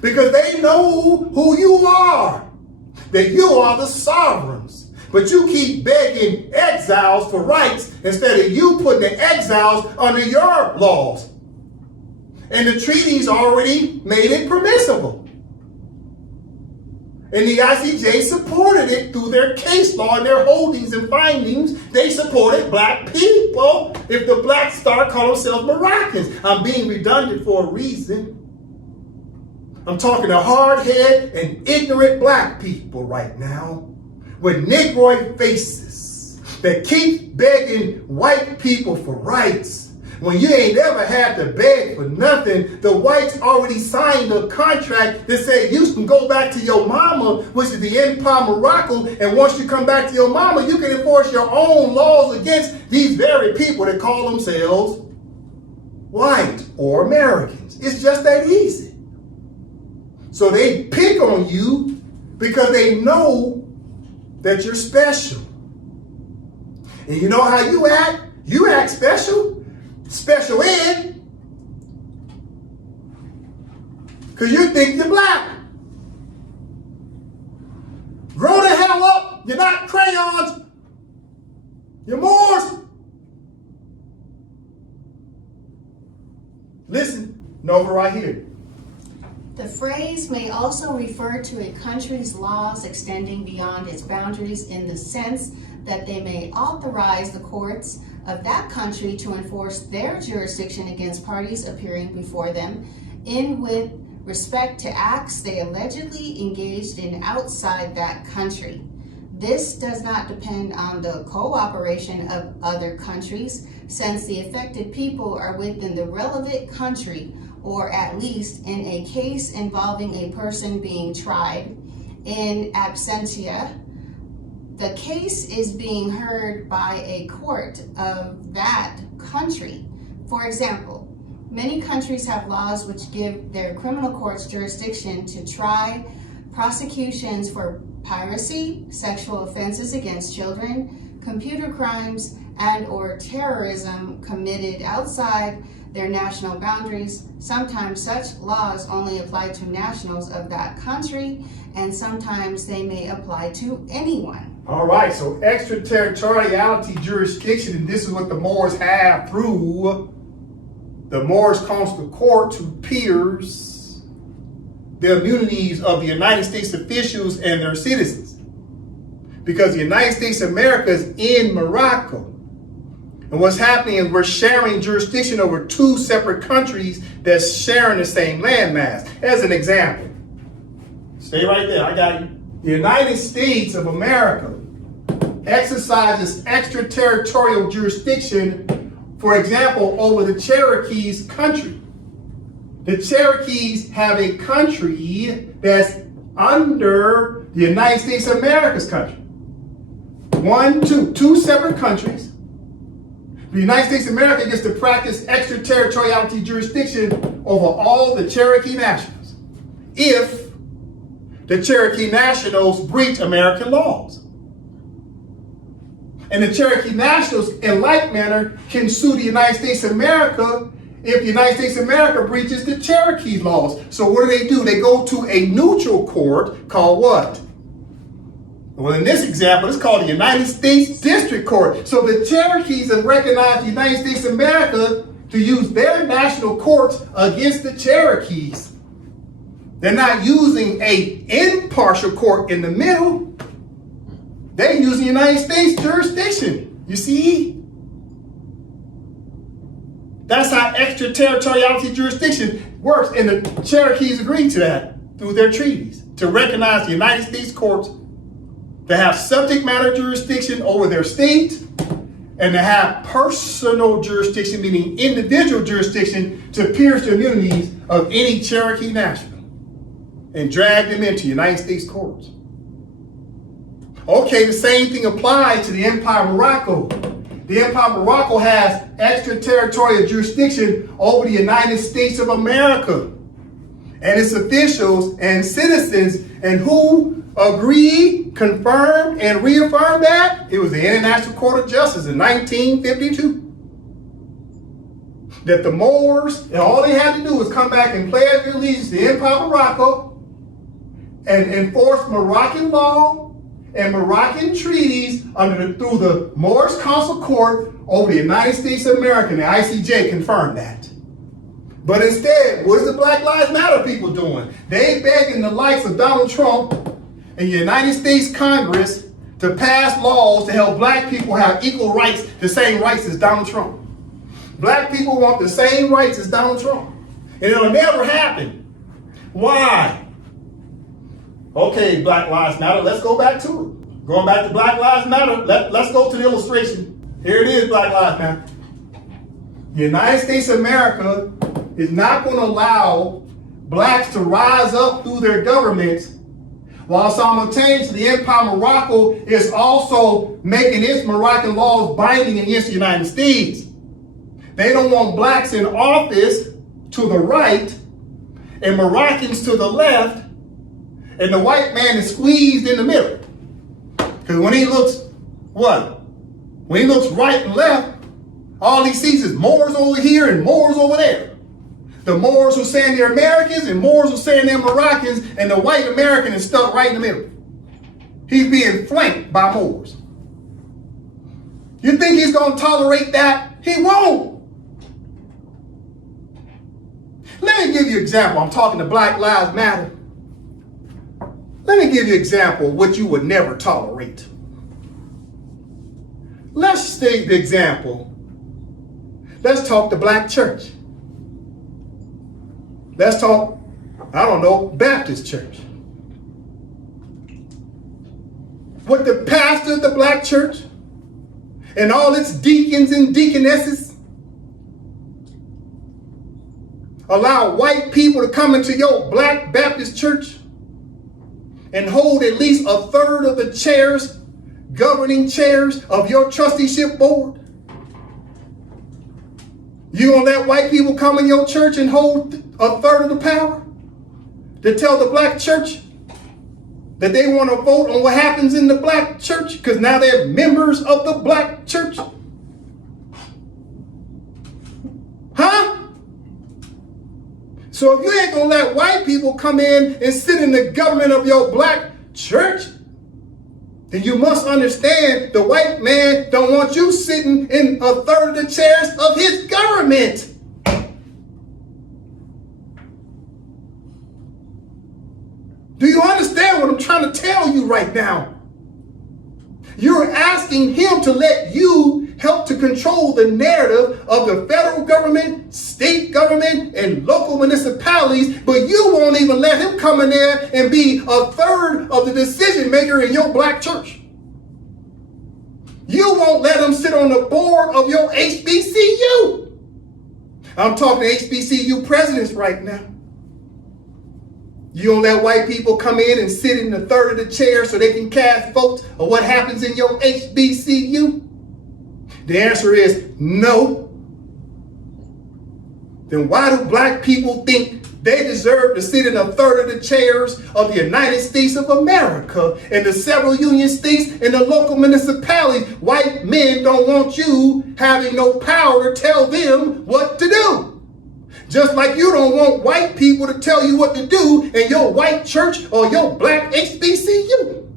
Because they know who you are. That you are the sovereigns. But you keep begging exiles for rights instead of you putting the exiles under your laws. And the treaties already made it permissible. And the ICJ supported it through their case law and their holdings and findings. They supported black people if the blacks start calling themselves Moroccans. I'm being redundant for a reason. I'm talking to hard-headed and ignorant black people right now with Negroid faces that keep begging white people for rights. When you ain't ever had to beg for nothing, the whites already signed a contract that said you can go back to your mama, which is the AMPAC Morocco, and once you come back to your mama, you can enforce your own laws against these very people that call themselves white or Americans. It's just that easy. So they pick on you because they know that you're special. And you know how you act? You act special. Special ed, because you think you're black. Grow the hell up. You're not crayons. You're Moors. Listen, Nova right here. The phrase may also refer to a country's laws extending beyond its boundaries in the sense that they may authorize the courts of that country to enforce their jurisdiction against parties appearing before them in with respect to acts they allegedly engaged in outside that country. This does not depend on the cooperation of other countries, since the affected people are within the relevant country, or at least in a case involving a person being tried in absentia. The case is being heard by a court of that country. For example, many countries have laws which give their criminal courts jurisdiction to try prosecutions for piracy, sexual offenses against children, computer crimes, and or terrorism committed outside their national boundaries. Sometimes such laws only apply to nationals of that country, and sometimes they may apply to anyone. All right, so extraterritoriality jurisdiction, and this is what the Moors have through the Moorish Consular Courts, who pierce the immunities of the United States officials and their citizens. Because the United States of America is in Morocco. And what's happening is we're sharing jurisdiction over two separate countries that's sharing the same landmass. As an example, stay right there, I got you. The United States of America exercises extraterritorial jurisdiction, for example, over the Cherokees country. The Cherokees have a country that's under the United States of America's country. Two separate countries. The United States of America gets to practice extraterritoriality jurisdiction over all the Cherokee nationals if the Cherokee nationals breach American laws. And the Cherokee nationals, in like manner, can sue the United States of America if the United States of America breaches the Cherokee laws. So what do? They go to a neutral court called what? Well, in this example, it's called the United States District Court. So the Cherokees have recognized the United States of America to use their national courts against the Cherokees. They're not using an impartial court in the middle. They use the United States jurisdiction. You see? That's how extraterritoriality jurisdiction works. And the Cherokees agreed to that through their treaties, to recognize the United States courts to have subject matter jurisdiction over their state and to have personal jurisdiction, meaning individual jurisdiction, to pierce the immunities of any Cherokee national and drag them into United States courts. Okay, the same thing applies to the Empire of Morocco. The Empire of Morocco has extraterritorial jurisdiction over the United States of America and its officials and citizens. And who agreed, confirmed, and reaffirmed that? It was the International Court of Justice in 1952. That the Moors, and all they had to do was come back and pledge their allegiance to the Empire of Morocco and enforce Moroccan law and Moroccan treaties through the Moorish Consular Court over the United States of America. And the I.C.J. confirmed that. But instead, what is the Black Lives Matter people doing? They begging the likes of Donald Trump and the United States Congress to pass laws to help black people have equal rights, the same rights as Donald Trump. Black people want the same rights as Donald Trump. And it'll never happen. Why? Okay, Black Lives Matter, let's go back to it. Going back to Black Lives Matter, let's go to the illustration. Here it is, Black Lives Matter. The United States of America is not going to allow blacks to rise up through their governments while simultaneously the Empire of Morocco is also making its Moroccan laws binding against the United States. They don't want blacks in office to the right and Moroccans to the left, and the white man is squeezed in the middle. Because when he looks, when he looks right and left, all he sees is Moors over here and Moors over there. The Moors are saying they're Americans and Moors are saying they're Moroccans, and the white American is stuck right in the middle. He's being flanked by Moors. You think he's going to tolerate that? He won't. Let me give you an example. I'm talking to Black Lives Matter. Let me give you an example of what you would never tolerate. Let's take the example. Let's talk the black church. Let's talk, Baptist church. What the pastor of the black church and all its deacons and deaconesses allow white people to come into your black Baptist church and hold at least a third of the chairs, governing chairs of your trusteeship board? You gonna let white people come in your church and hold a third of the power? To tell the black church that they want to vote on what happens in the black church because now they're members of the black church? Huh? So if you ain't gonna let white people come in and sit in the government of your black church, then you must understand the white man don't want you sitting in a third of the chairs of his government. Do you understand what I'm trying to tell you right now? You're asking him to let you help to control the narrative of the federal government, state government, and local municipalities, but you won't even let him come in there and be a third of the decision maker in your black church. You won't let him sit on the board of your HBCU. I'm talking to HBCU presidents right now. You don't let white people come in and sit in the third of the chair so they can cast votes on what happens in your HBCU? The answer is no. Then why do black people think they deserve to sit in a third of the chairs of the United States of America and the several union states and the local municipalities? White men don't want you having no power to tell them what to do. Just like you don't want white people to tell you what to do in your white church or your black HBCU.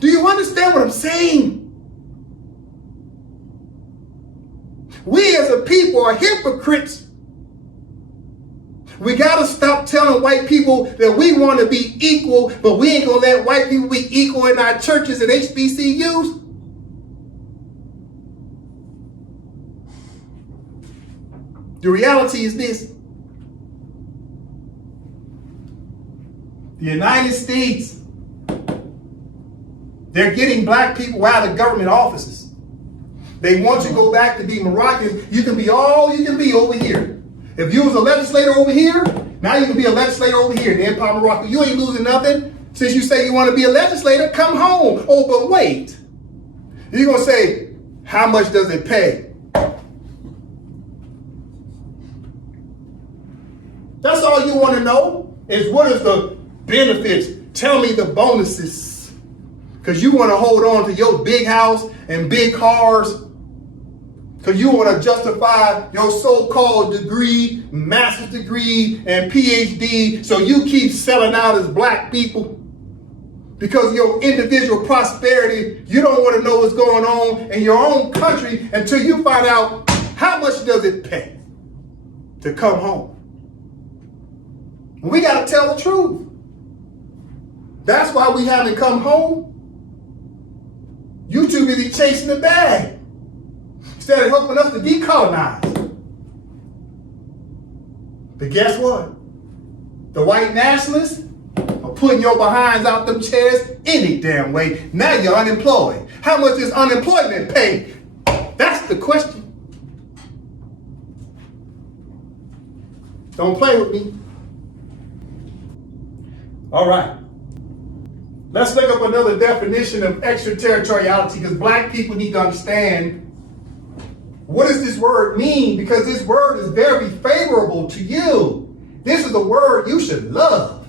Do you understand what I'm saying? We as a people are hypocrites We got to stop telling white people that we want to be equal, but we ain't going to let white people be equal in our churches and HBCUs. The reality is this. The United States, they're getting black people out of government offices. They want you to go back to be Moroccans. You can be all you can be over here. If you was a legislator over here, now you can be a legislator over here in the Empire of Morocco. You ain't losing nothing. Since you say you want to be a legislator, come home. Oh, but wait. You're going to say, how much does it pay? That's all you want to know is what is the benefits. Tell me the bonuses. Because you want to hold on to your big house and big cars. Because you want to justify your so-called degree, master's degree, and PhD. So you keep selling out as black people. Because of your individual prosperity, you don't want to know what's going on in your own country until you find out how much does it pay to come home. We got to tell the truth. That's why we haven't come home. You too busy chasing the bag instead of helping us to decolonize. But guess what? The white nationalists are putting your behinds out them chairs any damn way. Now you're unemployed. How much is unemployment pay? That's the question. Don't play with me. All right. Let's look up another definition of extraterritoriality because black people need to understand what does this word mean, because this word is very favorable to you. This is a word you should love.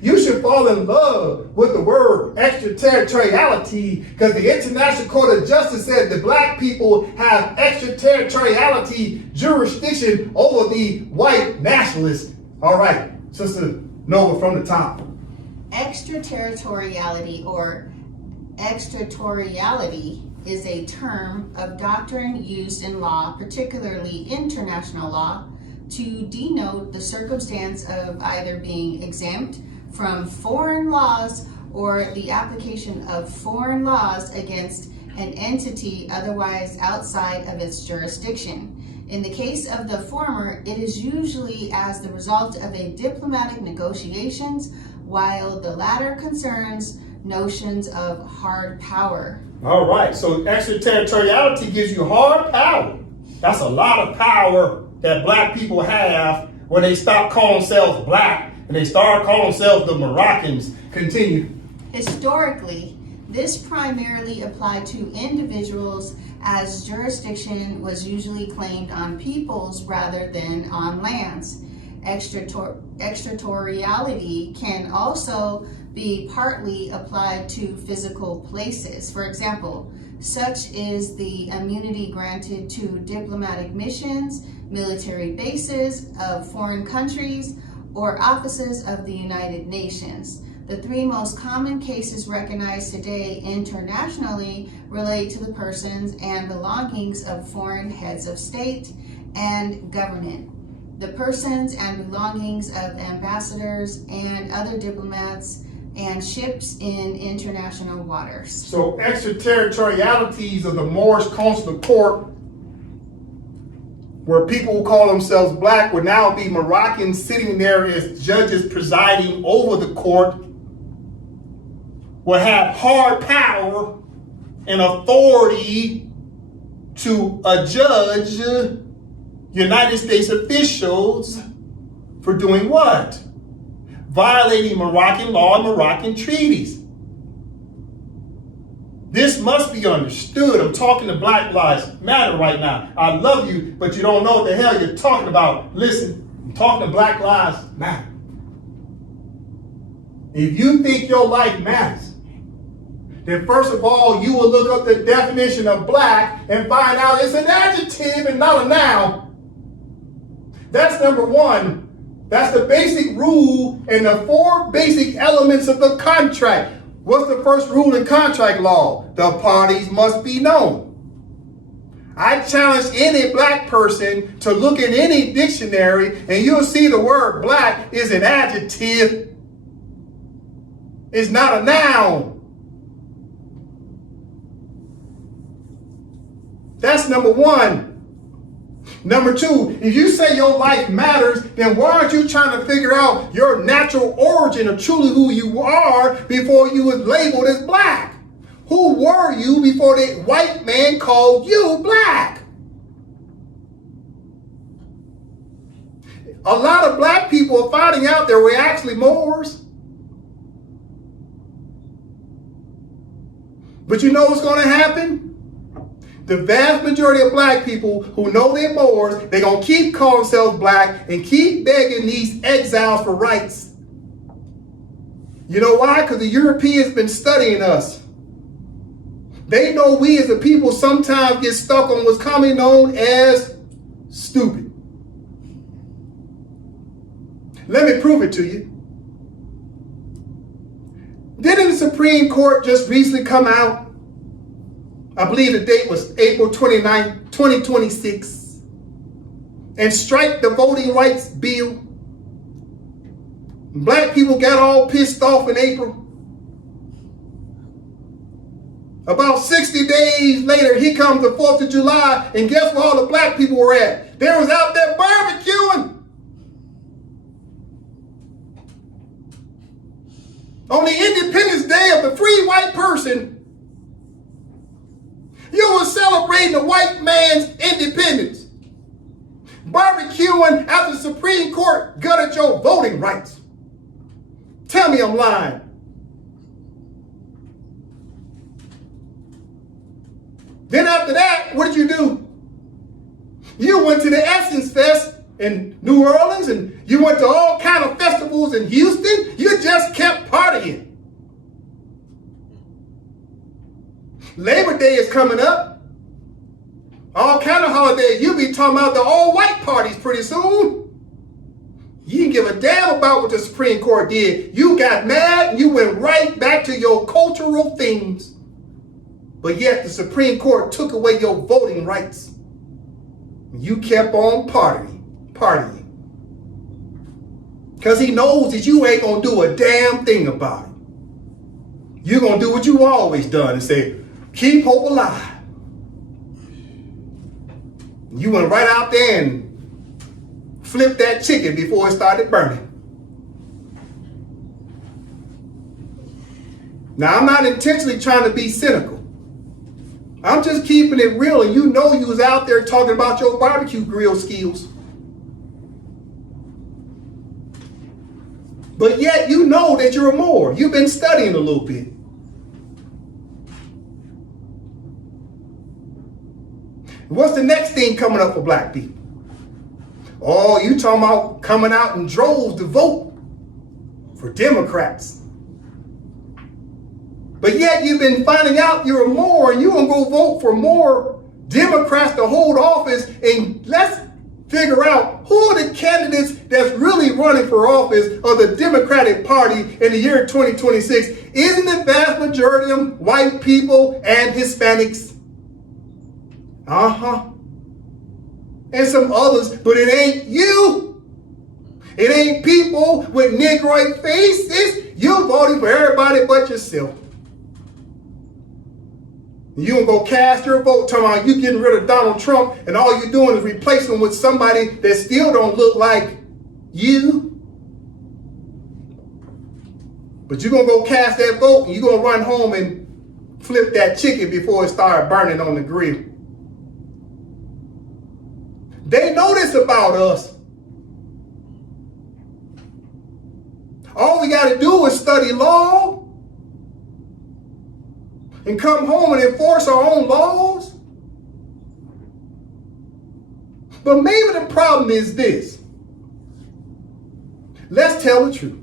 You should fall in love with the word extraterritoriality because the International Court of Justice said that black people have extraterritoriality jurisdiction over the white nationalists. All right, Sister Nova from the top. Extraterritoriality or extraterritoriality is a term of doctrine used in law, particularly international law, to denote the circumstance of either being exempt from foreign laws or the application of foreign laws against an entity otherwise outside of its jurisdiction. In the case of the former, it is usually as the result of a diplomatic negotiations, while the latter concerns notions of hard power. All right, so extraterritoriality gives you hard power. That's a lot of power that black people have when they stop calling themselves black and they start calling themselves the Moroccans. Continue. Historically, this primarily applied to individuals as jurisdiction was usually claimed on peoples rather than on lands. Extraterritoriality can also be partly applied to physical places. For example, such is the immunity granted to diplomatic missions, military bases of foreign countries, or offices of the United Nations. The three most common cases recognized today internationally relate to the persons and belongings of foreign heads of state and government. The persons and belongings of ambassadors and other diplomats and ships in international waters. So extraterritorialities of the Moorish Consular Court, where people who call themselves black would now be Moroccans sitting there as judges presiding over the court, would have hard power and authority to adjudge United States officials for doing what? Violating Moroccan law and Moroccan treaties. This must be understood. I'm talking to Black Lives Matter right now. I love you, but you don't know what the hell you're talking about. Listen, I'm talking to Black Lives Matter. If you think your life matters, then first of all, you will look up the definition of black and find out it's an adjective and not a noun. That's number one. That's the basic rule and the four basic elements of the contract. What's the first rule in contract law? The parties must be known. I challenge any black person to look in any dictionary and you'll see the word black is an adjective. It's not a noun. That's number one. Number two, if you say your life matters, then why aren't you trying to figure out your natural origin of truly who you are before you was labeled as black? Who were you before the white man called you black? A lot of black people are finding out that we're actually Moors. But you know what's going to happen? The vast majority of black people who know they're Moors, they're going to keep calling themselves black and keep begging these exiles for rights. You know why? Because the Europeans been studying us. They know we as a people sometimes get stuck on what's commonly known as stupid. Let me prove it to you. Didn't the Supreme Court just recently come out? I believe the date was April 29, 2026, and strike the voting rights bill. Black people got all pissed off in April. About 60 days later, here comes the 4th of July, and guess where all the black people were at? They was out there barbecuing. On the Independence Day of the free white person, you were celebrating the white man's independence. Barbecuing after the Supreme Court gutted your voting rights. Tell me I'm lying. Then after that, what did you do? You went to the Essence Fest in New Orleans, and you went to all kind of festivals in Houston. You just kept partying. Labor Day is coming up. All kind of holidays. You'll be talking about the all-white parties pretty soon. You didn't give a damn about what the Supreme Court did. You got mad and you went right back to your cultural things. But yet the Supreme Court took away your voting rights. You kept on partying. Because he knows that you ain't going to do a damn thing about it. You're going to do what you always done and say, keep hope alive. You went right out there and flipped that chicken before it started burning. Now, I'm not intentionally trying to be cynical. I'm just keeping it real, and you know you was out there talking about your barbecue grill skills. But yet you know that you're a Moor. You've been studying a little bit. What's the next thing coming up for black people? Oh, you talking about coming out in droves to vote for Democrats. But yet you've been finding out you're a Moor, and you're going to go vote for more Democrats to hold office. And let's figure out who are the candidates that's really running for office of the Democratic Party in the year 2026. Isn't the vast majority of them white people and Hispanics? And some others, but it ain't you. It ain't people with Negroid faces. You're voting for everybody but yourself. You gonna go cast your vote talking about you getting rid of Donald Trump, and all you're doing is replacing him with somebody that still don't look like you. But you're gonna go cast that vote, and you're gonna run home and flip that chicken before it started burning on the grill. They know this about us. All we got to do is study law and come home and enforce our own laws. But maybe the problem is this. Let's tell the truth.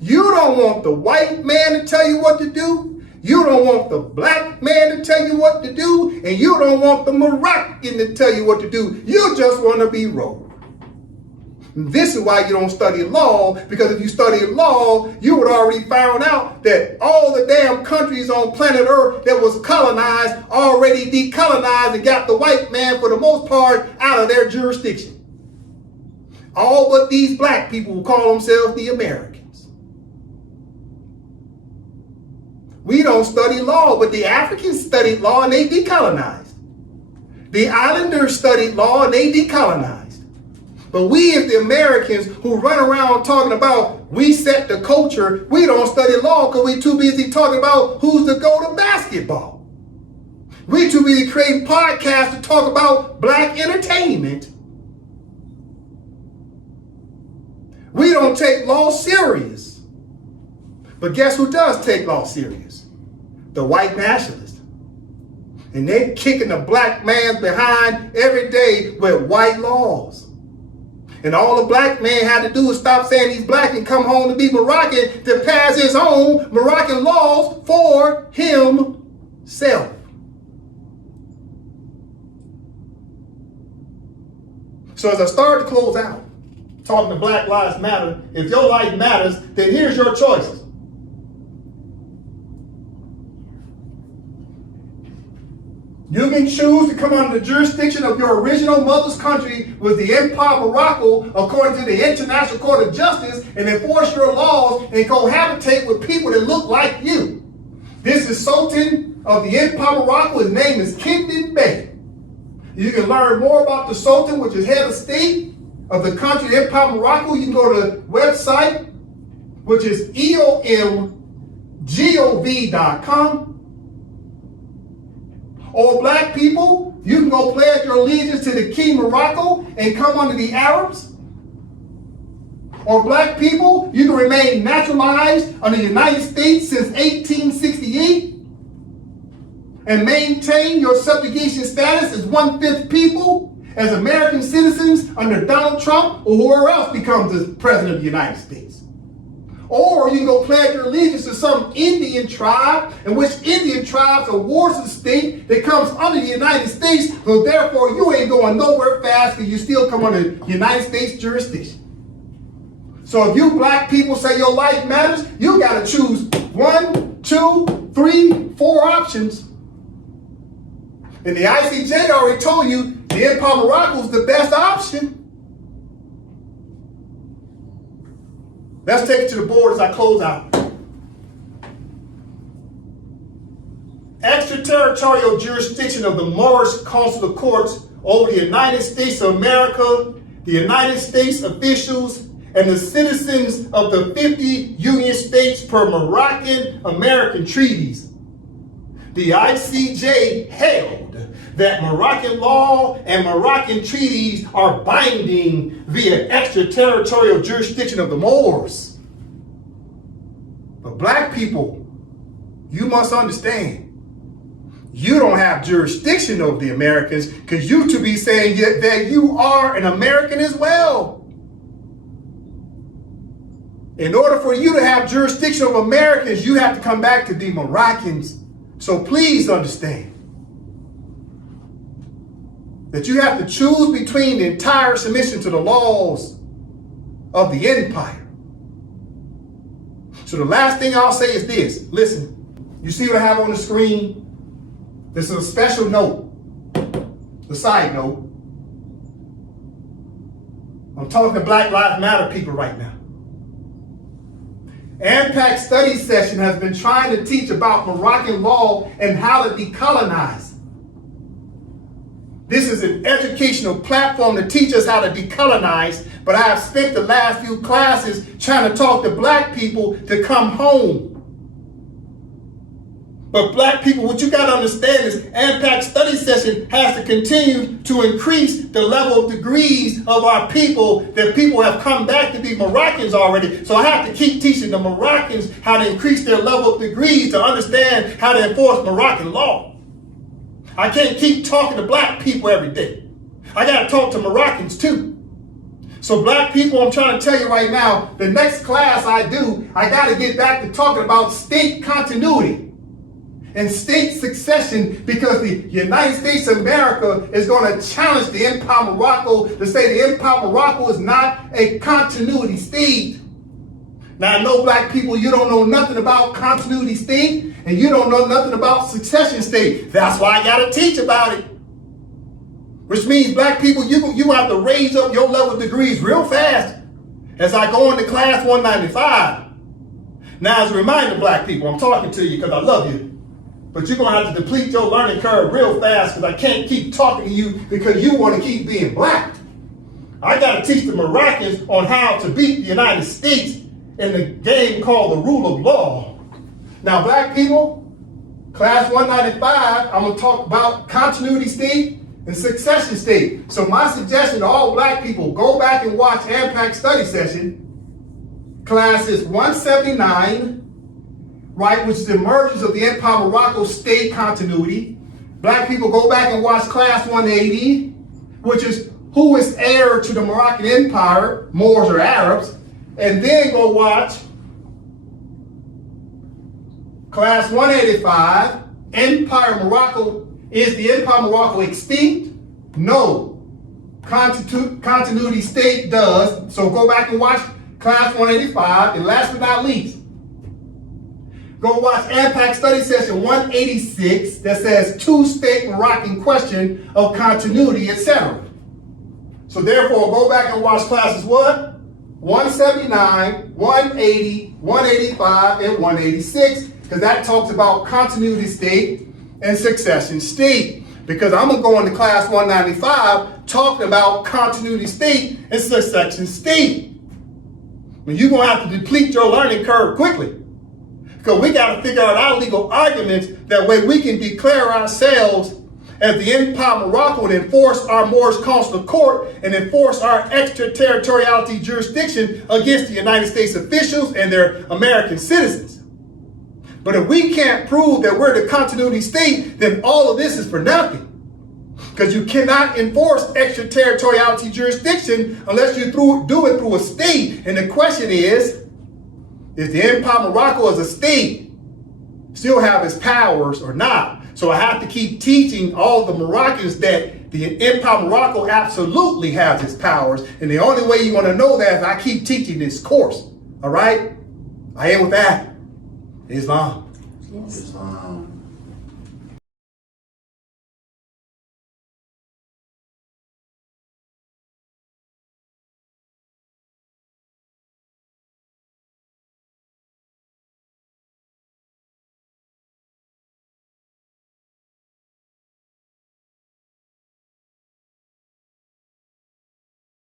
You don't want the white man to tell you what to do. You don't want the black man to tell you what to do. And you don't want the Moroccan to tell you what to do. You just want to be rogue. This is why you don't study law, because if you study law, you would already found out that all the damn countries on planet Earth that was colonized already decolonized and got the white man, for the most part, out of their jurisdiction. All but these black people who call themselves the Americans. We don't study law, but the Africans studied law and they decolonized. The islanders studied law and they decolonized. But we, as the Americans who run around talking about we set the culture, we don't study law because we're too busy talking about who's to go to basketball. We're too busy creating podcasts to talk about black entertainment. We don't take law serious. But guess who does take law serious? The white nationalists. And they're kicking the black man's behind every day with white laws. And all the black man had to do is stop saying he's black and come home to be Moroccan to pass his own Moroccan laws for himself. So as I start to close out, talking to Black Lives Matter, if your life matters, then here's your choices. You can choose to come under the jurisdiction of your original mother's country with the Empire of Morocco according to the International Court of Justice and enforce your laws and cohabitate with people that look like you. This is Sultan of the Empire of Morocco. His name is Kendon Bey. You can learn more about the Sultan, which is head of state of the country, the Empire of Morocco. You can go to the website, which is eomgov.com. Or black people, you can go pledge your allegiance to the King Morocco and come under the Arabs. Or black people, you can remain naturalized under the United States since 1868 and maintain your subjugation status as 1/5 people as American citizens under Donald Trump or whoever else becomes the president of the United States. Or you can go pledge your allegiance to some Indian tribe, in which Indian tribes are wards of the state that comes under the United States, so therefore you ain't going nowhere fast because you still come under the United States jurisdiction. So if you black people say your life matters, you got to choose 1, 2, 3, 4 options. And the I.C.J. already told you the Empire of Morocco is the best option. Let's take it to the board as I close out. Extraterritorial jurisdiction of the Moorish Consular Courts over the United States of America, the United States officials, and the citizens of the 50 Union States per Moroccan-American treaties. The I.C.J. held that Moroccan law and Moroccan treaties are binding via extraterritorial jurisdiction of the Moors. But black people, you must understand, you don't have jurisdiction over the Americans because you to be saying that you are an American as well. In order for you to have jurisdiction of Americans, you have to come back to the Moroccans. So please understand that you have to choose between the entire submission to the laws of the empire. So the last thing I'll say is this. Listen, you see what I have on the screen? This is a special note, a side note. I'm talking to Black Lives Matter people right now. AMPAC study session has been trying to teach about Moroccan law and how to decolonize. This is an educational platform to teach us how to decolonize, but I have spent the last few classes trying to talk to black people to come home. But black people, what you got to understand is AMPAC study session has to continue to increase the level of degrees of our people, that people have come back to be Moroccans already. So I have to keep teaching the Moroccans how to increase their level of degrees to understand how to enforce Moroccan law. I can't keep talking to black people every day. I got to talk to Moroccans too. So black people, I'm trying to tell you right now, the next class I do, I got to get back to talking about state continuity. and state succession, because the United States of America is going to challenge the Empire of Morocco to say the Empire of Morocco is not a continuity state. Now, I know black people, you don't know nothing about continuity state, and you don't know nothing about succession state. That's why I got to teach about it. Which means black people, you have to raise up your level of degrees real fast as I go into class 195. Now, as a reminder, black people, I'm talking to you because I love you. But you're going to have to deplete your learning curve real fast, because I can't keep talking to you because you want to keep being black. I got to teach the Moroccans on how to beat the United States in the game called the rule of law. Now, black people, class 195, I'm going to talk about continuity state and succession state. So my suggestion to all black people, go back and watch AMPAC study session, classes 179, right, which is the emergence of the Empire of Morocco state continuity. Black people, go back and watch class 180, which is who is heir to the Moroccan Empire, Moors or Arabs, and then go watch class 185, Empire of Morocco. Is the Empire of Morocco extinct? No. Continuity state does. So go back and watch class 185, and last but not least, go watch AMPAC study session 186 that says two-state Moroccan question of continuity, etc. So therefore, go back and watch classes what? 179, 180, 185, and 186, because that talks about continuity state and succession state. Because I'm going to go into class 195 talking about continuity state and succession state. You're going to have to deplete your learning curve quickly, because we got to figure out our legal arguments. That way we can declare ourselves as the Empire of Morocco and enforce our Moorish Consular Court and enforce our extraterritoriality jurisdiction against the United States officials and their American citizens. But if we can't prove that we're the continuity state, then all of this is for nothing. Because you cannot enforce extraterritoriality jurisdiction unless you do it through a state. And the question is the Empire of Morocco as a state still have its powers or not? So I have to keep teaching all the Moroccans that the Empire of Morocco absolutely has its powers. And the only way you're going to know that is I keep teaching this course. All right? I end with that. Islam. Islam.